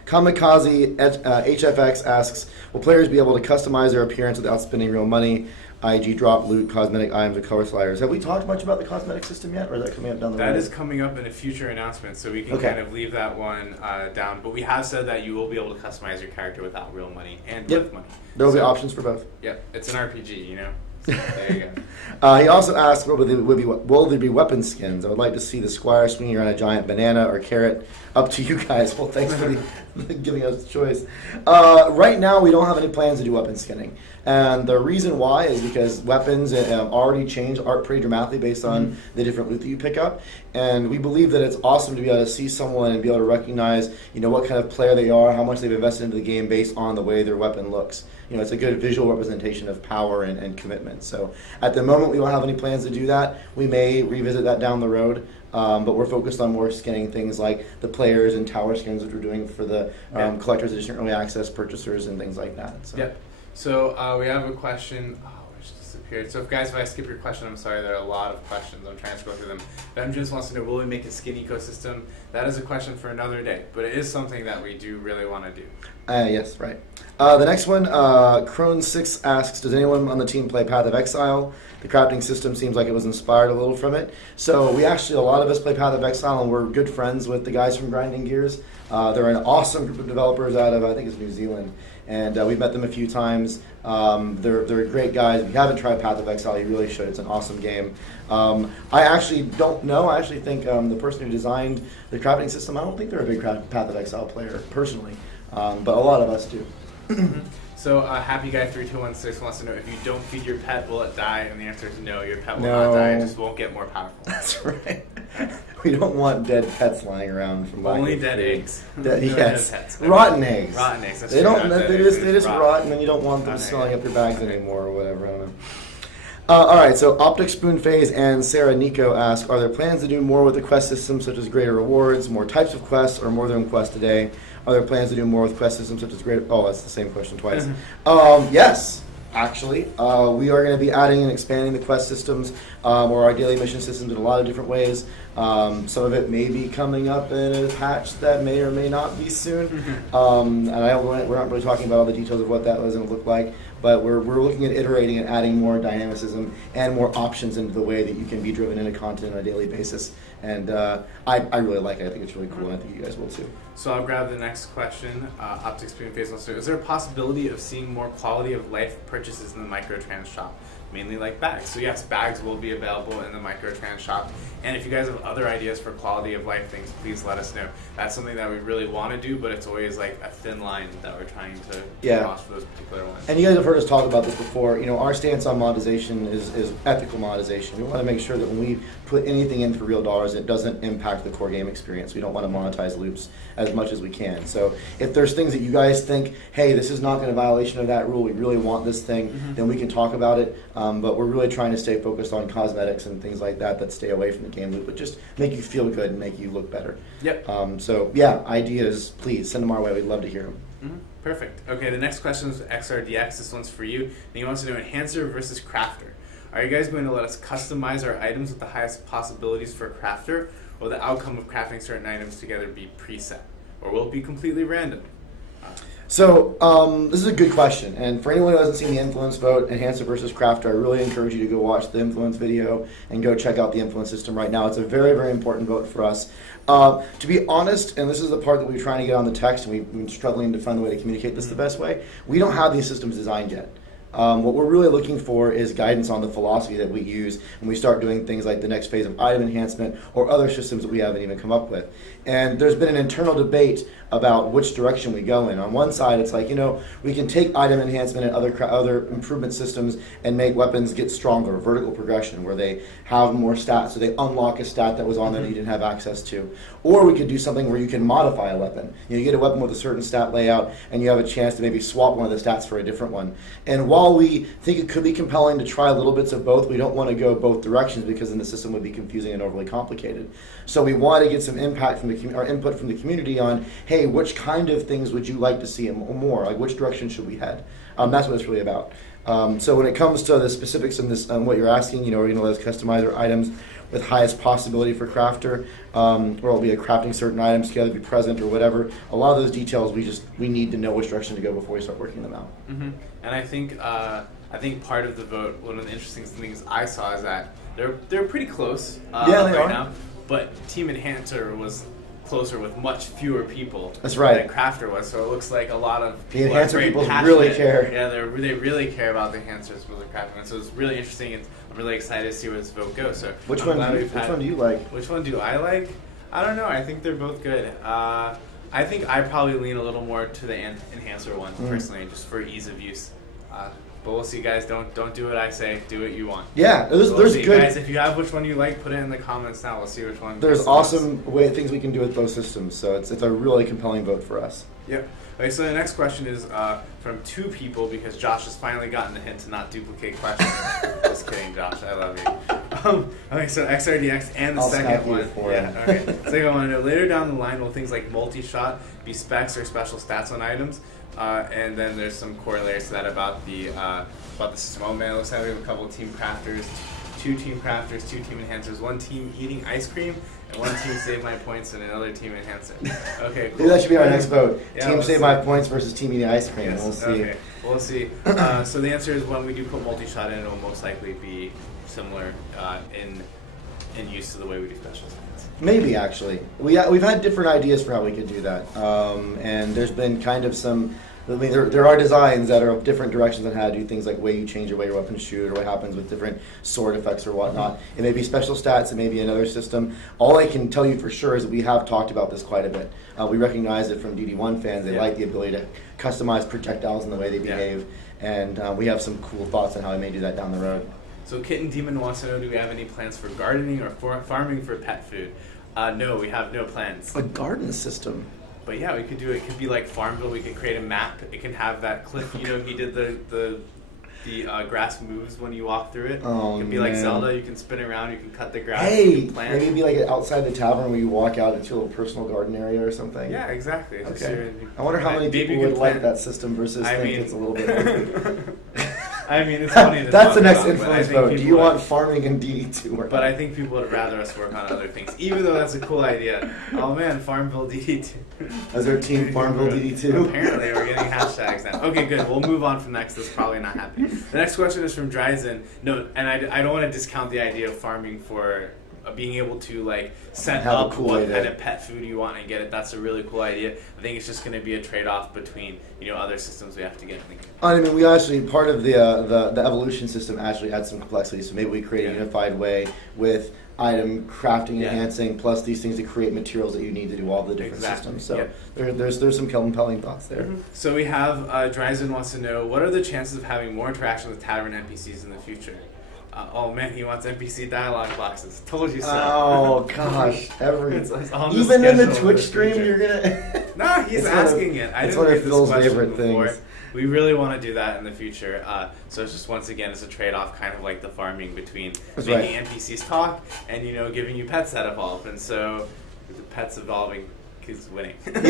Kamikaze HFX asks, will players be able to customize their appearance without spending real money? IG drop, loot, cosmetic items, or color sliders. Have we talked much about the cosmetic system yet, or is that coming up down the road? That is coming up in a future announcement, so we can kind of leave that one down. But we have said that you will be able to customize your character without real money and with money. There will be options for both. Yep, it's an RPG, you know? So there you go. He also asked, will there be weapon skins? I would like to see the squire swinging around a giant banana or carrot. Up to you guys. Well, thanks for giving us the choice. Right now, we don't have any plans to do weapon skinning. And the reason why is because weapons already change art pretty dramatically based on the different loot that you pick up. And we believe that it's awesome to be able to see someone and be able to recognize, what kind of player they are, how much they've invested into the game based on the way their weapon looks. It's a good visual representation of power and commitment. So at the moment, we don't have any plans to do that. We may revisit that down the road. But we're focused on more skinning things like the players and tower skins, which we're doing for the collector's edition early access purchasers and things like that. So. Yep. So we have a question. Oh, which disappeared. So if I skip your question, I'm sorry. There are a lot of questions. I'm trying to scroll through them. Ben just wants to know, will we make a skin ecosystem? That is a question for another day, but it is something that we do really want to do. Yes, right. The next one, Crone6 asks, does anyone on the team play Path of Exile? The crafting system seems like it was inspired a little from it. So a lot of us play Path of Exile, and we're good friends with the guys from Grinding Gears. They're an awesome group of developers out of, I think it's New Zealand. And we've met them a few times. They're great guys. If you haven't tried Path of Exile, you really should. It's an awesome game. I actually don't know. I actually think the person who designed the crafting system, I don't think they're a big Path of Exile player, personally. But a lot of us do. So Happy Guy 3216 wants to know, if you don't feed your pet, will it die? And the answer is no. Your pet will not die. It just won't get more powerful. That's right. We don't want dead pets lying around from only dead eggs. Yes, dead pets. Rotten eggs. Rotten eggs. That's they true. don't. They just rot, and then you don't want them smelling up your bags anymore or whatever. I don't know. All right, so Optic Spoon Phase and Sarah Nico ask, are there plans to do more with the quest system, such as greater rewards, more types of quests, or more than quests today? Are there plans to do more with quest systems, such as greater... Oh, that's the same question twice. Yes, actually. We are going to be adding and expanding the quest systems or our daily mission systems in a lot of different ways. Some of it may be coming up in a patch that may or may not be soon. And we're not really talking about all the details of what that was going to look like. But we're looking at iterating and adding more dynamicism and more options into the way that you can be driven into content on a daily basis. And I really like it. I think it's really cool, and I think you guys will too. So I'll grab the next question. Optic Spoon Phase wants to know, is there a possibility of seeing more quality of life purchases in the Microtrans shop? Mainly like bags. So yes, bags will be available in the Microtrans shop. And if you guys have other ideas for quality of life things, please let us know. That's something that we really want to do, but it's always like a thin line that we're trying to cross for those particular ones. And you guys have heard us talk about this before. Our stance on monetization is ethical monetization. We want to make sure that when we put anything in for real dollars, it doesn't impact the core game experience. We don't want to monetize loops as much as we can. So if there's things that you guys think, hey, this is not going to violation of that rule, we really want this thing, then we can talk about it. But we're really trying to stay focused on cosmetics and things like that stay away from the game loop, but just make you feel good and make you look better. Yep. So yeah, ideas, please send them our way. We'd love to hear them. Perfect. Okay, the next question is XRDX. This one's for you. And he wants to know, enhancer versus crafter. Are you guys going to let us customize our items with the highest possibilities for a crafter, or will the outcome of crafting certain items together be preset? Or will it be completely random? So this is a good question, and for anyone who hasn't seen the Influence vote, Enhancer versus Crafter, I really encourage you to go watch the Influence video and go check out the Influence system right now. It's a very, very important vote for us. To be honest, and this is the part that we're trying to get on the text, and we've been struggling to find a way to communicate this the best way, we don't have these systems designed yet. What we're really looking for is guidance on the philosophy that we use when we start doing things like the next phase of item enhancement or other systems that we haven't even come up with. And there's been an internal debate about which direction we go in. On one side, it's like, we can take item enhancement and other improvement systems and make weapons get stronger, vertical progression, where they have more stats, so they unlock a stat that was on there that you didn't have access to. Or we could do something where you can modify a weapon. You get a weapon with a certain stat layout, and you have a chance to maybe swap one of the stats for a different one. And while we think it could be compelling to try little bits of both, we don't want to go both directions because then the system would be confusing and overly complicated. So we want to get some impact from or input from the community on, hey, which kind of things would you like to see more? Like, which direction should we head? That's what it's really about. So when it comes to the specifics in this, what you're asking, are we going to let us customize our items with highest possibility for crafter, or it'll be a crafting certain items together, be present or whatever. A lot of those details we need to know which direction to go before we start working them out. Mm-hmm. And I think part of the vote, one of the interesting things I saw is that they're pretty close right now. But Team Enhancer was closer with much fewer people. That's right. Than Crafter was, so it looks like a lot of the Enhancer people really care. Yeah, they really care about the Enhancers with the Crafter, so it's really interesting. I'm really excited to see where this vote goes. So which one do you like? Which one do I like? I don't know. I think they're both good. I think I probably lean a little more to the Enhancer one personally, just for ease of use. But we'll see, guys. Don't do what I say. Do what you want. Yeah, there's good. Guys, if you have which one you like, put it in the comments now. We'll see which one. There's awesome things we can do with both systems, so it's a really compelling vote for us. Yep. Okay, so the next question is from two people because Josh has finally gotten the hint to not duplicate questions. Just kidding, Josh. I love you. Okay, so XRDX and the second one. Okay. Second one. Later down the line, will things like multi-shot be specs or special stats on items? And then there's some corollaries to that about the system. Oh man, it looks like we have a couple of team crafters, two team enhancers, one team eating ice cream, and one team save my points, and another team enhancer. Okay, cool. Maybe that should be our next vote. Yeah, team save my points versus team eating ice cream. Yes. We'll see. Okay, we'll see. So the answer is when we do put multi-shot in, it will most likely be similar in use to the way we do special stats. Maybe, actually. We've had different ideas for how we could do that. And there's been kind of some... there are designs that are of different directions on how to do things like way you change the way your weapons shoot or what happens with different sword effects or whatnot. It may be special stats, it may be another system. All I can tell you for sure is that we have talked about this quite a bit. We recognize it from DD1 fans. They like the ability to customize projectiles and the way they behave. And we have some cool thoughts on how we may do that down the road. So Kitten Demon wants to know, do we have any plans for gardening or farming for pet food? No, we have no plans. A garden system. But yeah, we could do it. It could be like Farmville. We could create a map. It can have that cliff. He did the grass moves when you walk through it. Oh, it can be like Zelda. You can spin around. You can cut the grass. Hey, you can plant. Maybe it'd be like outside the tavern where you walk out into a little personal garden area or something. Yeah, exactly. Okay. I wonder how many people would like that system versus think it's a little bit... I mean, it's funny to That's the next influence vote. Do you want farming and DD2 work? But I think people would rather us work on other things, even though that's a cool idea. Oh man, Farmville DD2. Is our team Farmville DD2? Apparently, we're getting hashtags now. Okay, good. We'll move on from next. That's probably not happening. The next question is from Dryzen. No, and I don't want to discount the idea of farming for being able to like set up what kind of pet food you want and get it. That's a really cool idea. I think it's just going to be a trade-off between other systems we have to get. I mean, we actually part of the evolution system actually adds some complexity. So maybe we create a unified way with item crafting, enhancing, plus these things to create materials that you need to do all the different systems. So there's some compelling thoughts there. Mm-hmm. So we have Dryzen wants to know, what are the chances of having more interaction with Tavern NPCs in the future? Oh man, he wants NPC dialogue boxes. Told you so. Oh gosh, even in the Twitch stream, you're gonna. No, he's asking it. It's one of Phil's favorite things. We really want to do that in the future. So it's just once again, it's a trade-off, kind of like the farming between making NPCs talk and giving you pets that evolve. And so the pets evolving is winning. but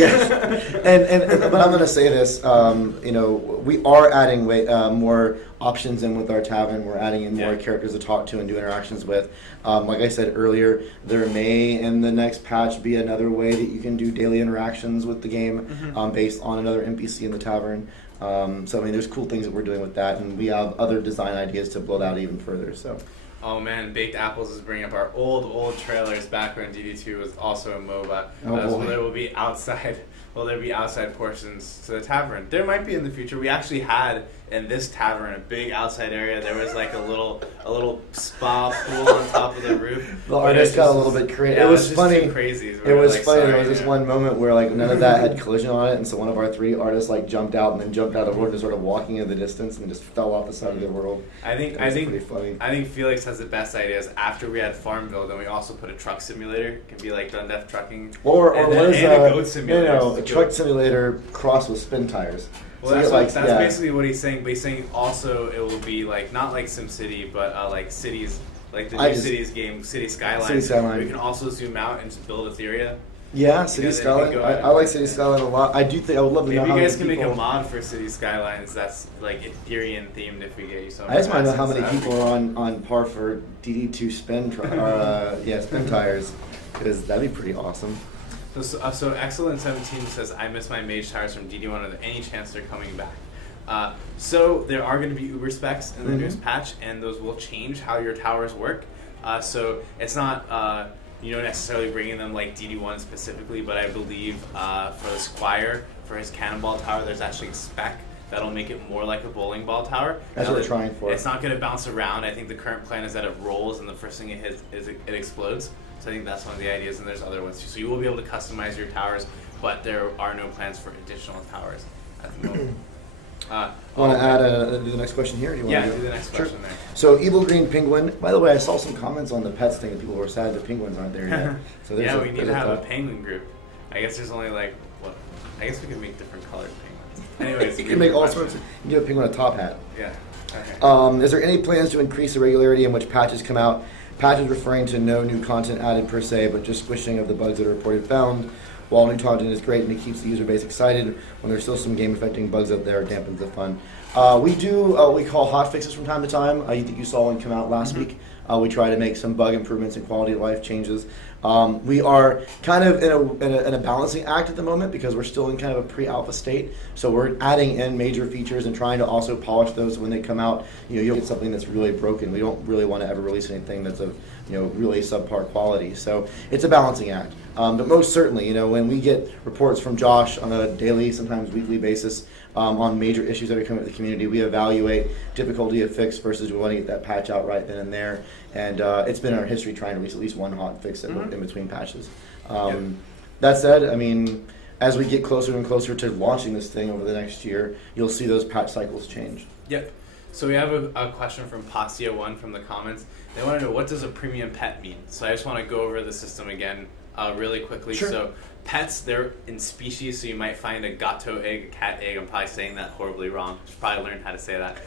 I'm going to say this. We are adding more options in with our tavern. We're adding in more characters to talk to and do interactions with. Like I said earlier, there may in the next patch be another way that you can do daily interactions with the game based on another NPC in the tavern. So I mean, there's cool things that we're doing with that, and we have other design ideas to blow out even further. So. Oh man, Baked Apples is bringing up our old trailers back when DD2 was also a MOBA. So there will be outside will there be outside portions to the tavern? There might be in the future. We actually had in this tavern a big outside area. There was like a little spa pool on top of the roof. The artist got a little bit creative. Yeah, it was funny. Crazy. It was like, funny. There was this one moment where like none of that had collision on it, and so one of our 3 artists like jumped out and then jumped out of the world and started walking in the distance and just fell off the side of the world. I think pretty funny. I think Felix has the best ideas. After we had Farmville, then we also put a truck simulator. It can be like Done Deaf trucking. Or and what is a goat simulator. a truck simulator crossed with spin tires. Well, so that's basically what he's saying. But he's saying also it will be like not like SimCity, but like cities, like the new Cities game, City Skylines. City Skyline. We can also zoom out and build Etheria. Yeah, City Skyline. I like City Skyline a lot. I do think I would love to know how maybe you many guys can people... make a mod for City Skylines that's like Etherean themed if we get you some. I just want to know how many people are on par for DD2 spin tires, because that'd be pretty awesome. So Excellent 17 says, I miss my mage tires from DD1. Are there any chance they're coming back? So there are going to be Uber specs in the newest patch, and those will change how your towers work. So it's not necessarily bringing them like DD1 specifically, but I believe for the Squire, for his cannonball tower, there's actually a spec that'll make it more like a bowling ball tower. That's what we're trying for. It's not going to bounce around. I think the current plan is that it rolls, and the first thing it hits is it explodes. So I think that's one of the ideas, and there's other ones too. So you will be able to customize your towers, but there are no plans for additional towers at the moment. I want to add do the next question here? Do the next question there. So Evil Green Penguin. By the way, I saw some comments on the pets thing, and people were sad the penguins aren't there yet. So we need to have a penguin group. I guess there's only like I guess we can make different colored penguins. Anyways, you can make all sorts. You can give a penguin a top hat. Yeah. Okay. Is there any plans to increase the regularity in which patches come out? Patches referring to no new content added per se, but just squishing of the bugs that are reported found. While new content is great and it keeps the user base excited, when there's still some game-affecting bugs out there, it dampens the fun. We do what we call hot fixes from time to time. I think you saw one come out last week. We try to make some bug improvements and quality of life changes. We are kind of in a balancing act at the moment because we're still in kind of a pre-alpha state. So we're adding in major features and trying to also polish those when they come out. You'll get something that's really broken. We don't really want to ever release anything that's of really subpar quality. So it's a balancing act. But most certainly, when we get reports from Josh on a daily, sometimes weekly basis on major issues that are coming with the community, we evaluate difficulty of fix versus we want to get that patch out right then and there. And it's been in our history trying to release at least one hot fix in between patches. That said, as we get closer and closer to launching this thing over the next year, you'll see those patch cycles change. Yep. So we have a question from Pastia1 from the comments. They want to know, what does a premium pet mean? So I just want to go over the system again really quickly. Sure. So pets, they're in species, so you might find a gato egg, a cat egg. I'm probably saying that horribly wrong. Should probably learn how to say that.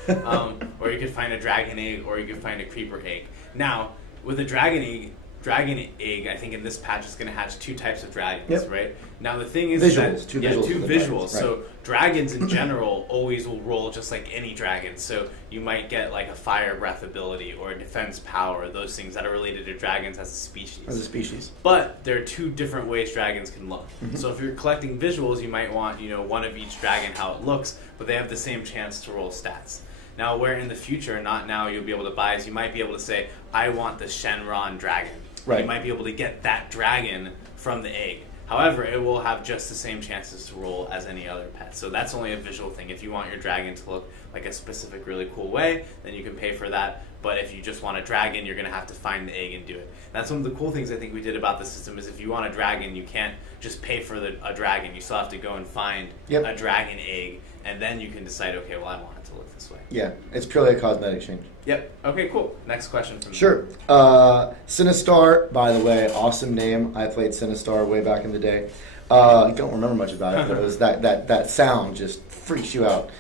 Or you could find a dragon egg, or you could find a creeper egg. Now, with a dragon egg, I think in this patch it's going to hatch 2 types of dragons, right? Now the thing is two visuals. So dragons in general always will roll just like any dragon. So you might get like a fire breath ability or a defense power, those things that are related to dragons as a species. But there are 2 different ways dragons can look. So if you're collecting visuals, you might want one of each dragon how it looks, but they have the same chance to roll stats. Now, where in the future, not now, you'll be able to buy is you might be able to say, I want the Shenron dragon. Right. You might be able to get that dragon from the egg. However, it will have just the same chances to roll as any other pet. So that's only a visual thing. If you want your dragon to look like a specific really cool way, then you can pay for that. But if you just want a dragon, you're going to have to find the egg and do it. That's one of the cool things I think we did about the system is if you want a dragon, you can't just pay for a dragon. You still have to go and find a dragon egg, and then you can decide, okay, well, I want it to look this way. Yeah, it's purely a cosmetic change. Yep. Okay, cool. Next question from Sure. Sinistar, by the way, awesome name. I played Sinistar way back in the day. I don't remember much about it, but it was that sound just freaks you out.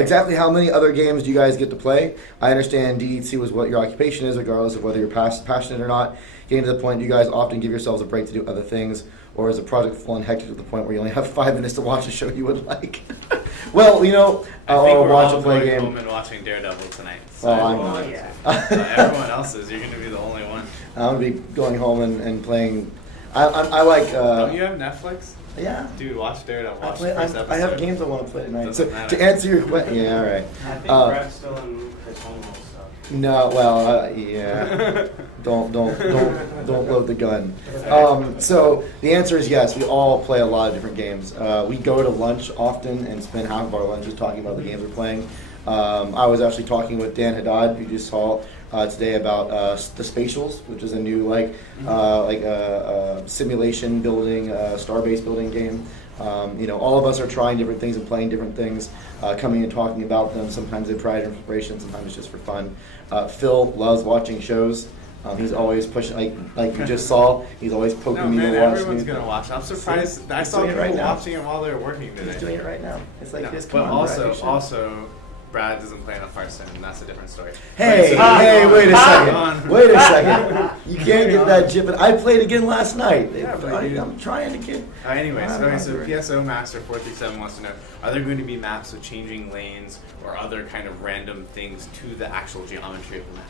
Exactly how many other games do you guys get to play? I understand DDC was what your occupation is, regardless of whether you're passionate or not. Getting to the point, do you guys often give yourselves a break to do other things? Or is the project full and hectic to the point where you only have 5 minutes to watch a show you would like? Well, I'll watch a play game. Home and watching Daredevil tonight. So I'm not. Everyone else is. You're going to be the only one. I'm going to be going home and playing. I like. Don't you have Netflix? Yeah. Dude, watch Daredevil. Watch the first episode. I have games I want to play tonight. Doesn't So matter. to answer your question, yeah, all right. I think Brett's still in his home stuff. No, well, yeah. Don't load the gun. So the answer is yes. We all play a lot of different games. We go to lunch often and spend half of our lunches talking about the games we're playing. I was actually talking with Dan Haddad, who you just saw today, about the Spatials, which is a new simulation building, star-based building game. All of us are trying different things and playing different things, coming and talking about them. Sometimes they provide inspiration, sometimes it's just for fun. Phil loves watching shows. He's always pushing, like you just saw. He's always poking me to watch. Everyone's gonna watch. I'm surprised. I saw people watching it while they were working today. He's doing it right now. It's like this. But also, Brad doesn't play enough Hearthstone, and that's a different story. Hey, wait a second. Wait a second. You can't get that jip. I played again last night. I'm trying to get. Anyways, so PSO Master 437 wants to know: are there going to be maps with changing lanes or other kind of random things to the actual geometry of the map?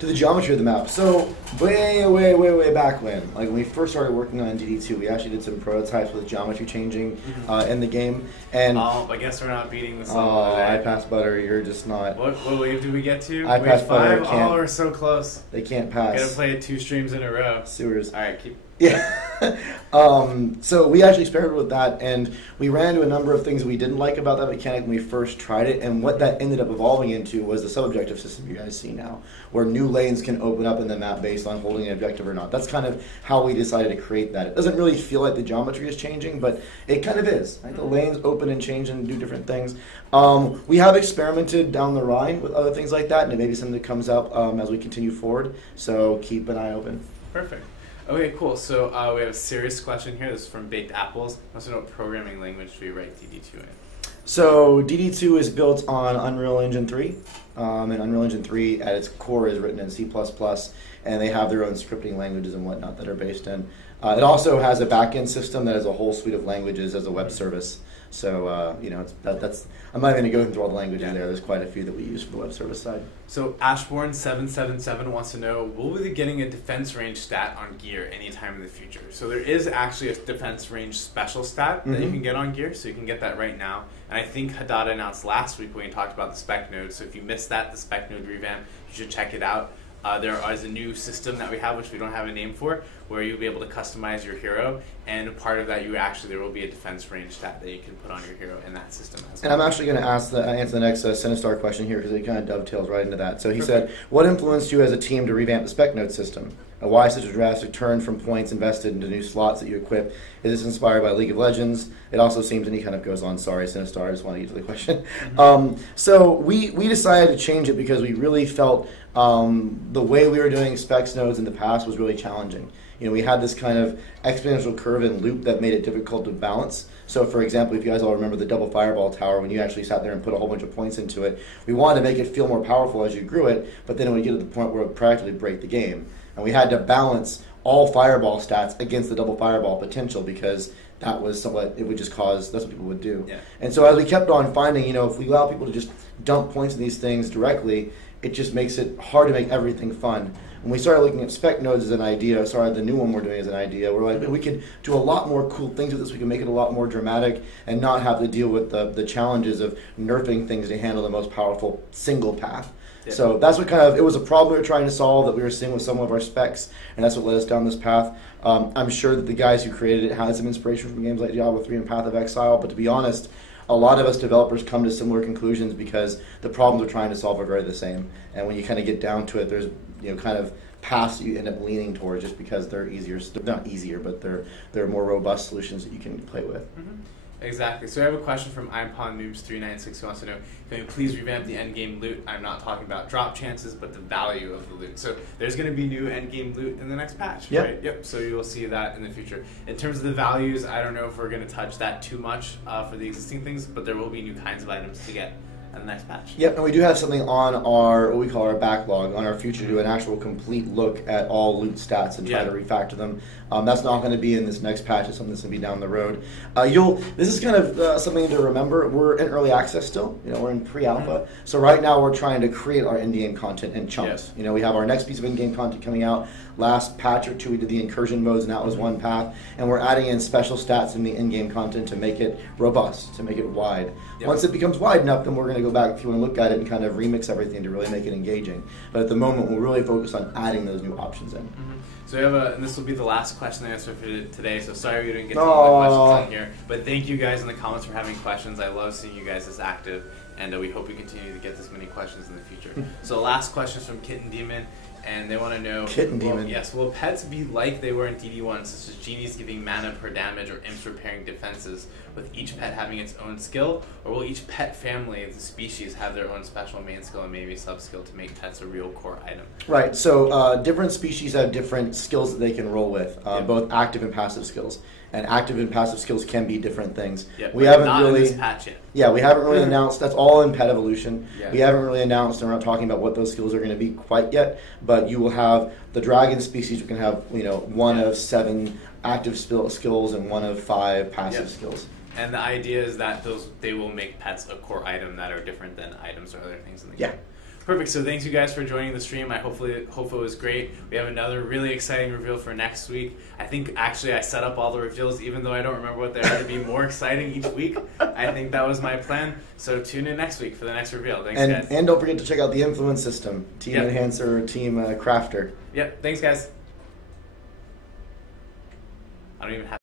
To the geometry of the map. So way back when we first started working on DD2, we actually did some prototypes with geometry changing in the game. And I guess we're not beating this. I passed Butter. You're just not. What wave did we get to? I passed Butter. Wave 5. We're so close. They can't pass. Gotta play it 2 streams in a row. Sewers. All right, keep. Yeah. So we actually experimented with that, and we ran into a number of things we didn't like about that mechanic when we first tried it, and what that ended up evolving into was the sub-objective system you guys see now, where new lanes can open up in the map based on holding an objective or not. That's kind of how we decided to create that. It doesn't really feel like the geometry is changing, but it kind of is. Right? The lanes open and change and do different things. We have experimented down the Rhine with other things like that, and it may be something that comes up as we continue forward, so keep an eye open. Perfect. Okay, cool. So we have a serious question here. This is from Baked Apples. I want to know what programming language do we write DD2 in? So DD2 is built on Unreal Engine 3. And Unreal Engine 3 at its core is written in C++, and they have their own scripting languages and whatnot that are based in. It also has a backend system that has a whole suite of languages as a web service. So, that's I'm not even going to go through all the languages there. There's quite a few that we use for the web service side. So Ashborn777 wants to know, will we be getting a defense range stat on gear anytime in the future? So there is actually a defense range special stat that you can get on gear, so you can get that right now. And I think Haddad announced last week when we talked about the spec node. So if you missed that, the spec node revamp, you should check it out. There is a new system that we have, which we don't have a name for, where you'll be able to customize your hero, and part of that, there will be a defense range stat that you can put on your hero in that system as well. And I'm actually going to answer the next Sinistar question here, because it kind of dovetails right into that. So he said, what influenced you as a team to revamp the spec node system? Why such a drastic turn from points invested into new slots that you equip? Is this inspired by League of Legends? It also seems, and he kind of goes on, sorry, Sinistar, I just want to get to the question. So we decided to change it because we really felt the way we were doing specs nodes in the past was really challenging. We had this kind of exponential curve and loop that made it difficult to balance. So, for example, if you guys all remember the double fireball tower, when you actually sat there and put a whole bunch of points into it, we wanted to make it feel more powerful as you grew it, but then it would get to the point where it would practically break the game. And we had to balance all fireball stats against the double fireball potential, because that was somewhat, it would just cause, that's what people would do. Yeah. And so as we kept on finding, if we allow people to just dump points in these things directly, it just makes it hard to make everything fun. When we started looking at spec nodes as an idea, the new one we're doing as an idea, we're like, we could do a lot more cool things with this. We can make it a lot more dramatic and not have to deal with the challenges of nerfing things to handle the most powerful single path. Yeah. So that's what it was a problem we were trying to solve that we were seeing with some of our specs, and that's what led us down this path. I'm sure that the guys who created it had some inspiration from games like Diablo 3 and Path of Exile, but to be honest, a lot of us developers come to similar conclusions because the problems we're trying to solve are very the same. And when you kind of get down to it, there's kind of paths you end up leaning towards just because they're easier. They're not easier, but they're more robust solutions that you can play with. Mm-hmm. Exactly. So I have a question from IMPonNoobs396 who wants to know, can you please revamp the endgame loot? I'm not talking about drop chances, but the value of the loot. So there's going to be new endgame loot in the next patch, right? Yep. So you'll see that in the future. In terms of the values, I don't know if we're going to touch that too much for the existing things, but there will be new kinds of items to get in the next patch. Yep, and we do have something on our, what we call our backlog, on our future to do an actual complete look at all loot stats and try to refactor them. That's not going to be in this next patch. It's something that's going to be down the road. This is kind of something to remember. We're in early access still. We're in pre-alpha. So right now we're trying to create our in-game content in chunks. We have our next piece of in-game content coming out. Last patch or two we did the incursion modes, and that was one path. And we're adding in special stats in the in-game content to make it robust, to make it wide. Once it becomes wide enough, then we're going to go back through and look at it and kind of remix everything to really make it engaging. But at the moment, we're really focused on adding those new options in. So we have and this will be the last question and answer for today, so sorry we didn't get to all the questions on here. But thank you guys in the comments for having questions. I love seeing you guys as active, and we hope we continue to get this many questions in the future. So last question is from Kitten Demon, and they want to know... Kitten Demon. Yes, will pets be like they were in DD1, such as genies giving mana per damage or imps repairing defenses, with each pet having its own skill? Or will each pet family of the species have their own special main skill and maybe sub-skill to make pets a real core item? Right, so different species have different skills that they can roll with, both active and passive skills. And active and passive skills can be different things. We haven't really... in this patch yet. Yeah, we haven't really announced. That's all in Pet Evolution. Yeah. We haven't really announced, and we're not talking about what those skills are going to be quite yet. But you will have the dragon species. You can have one of 7 active skills and 1 of 5 passive skills. And the idea is that they will make pets a core item that are different than items or other things in the game. Perfect. So thanks you guys for joining the stream. I hope it was great. We have another really exciting reveal for next week. I think actually I set up all the reveals, even though I don't remember what they are, to be more exciting each week. I think that was my plan. So tune in next week for the next reveal. Thanks, guys. And don't forget to check out the influence system, Team Enhancer, Team Crafter. Yep. Thanks, guys. I don't even have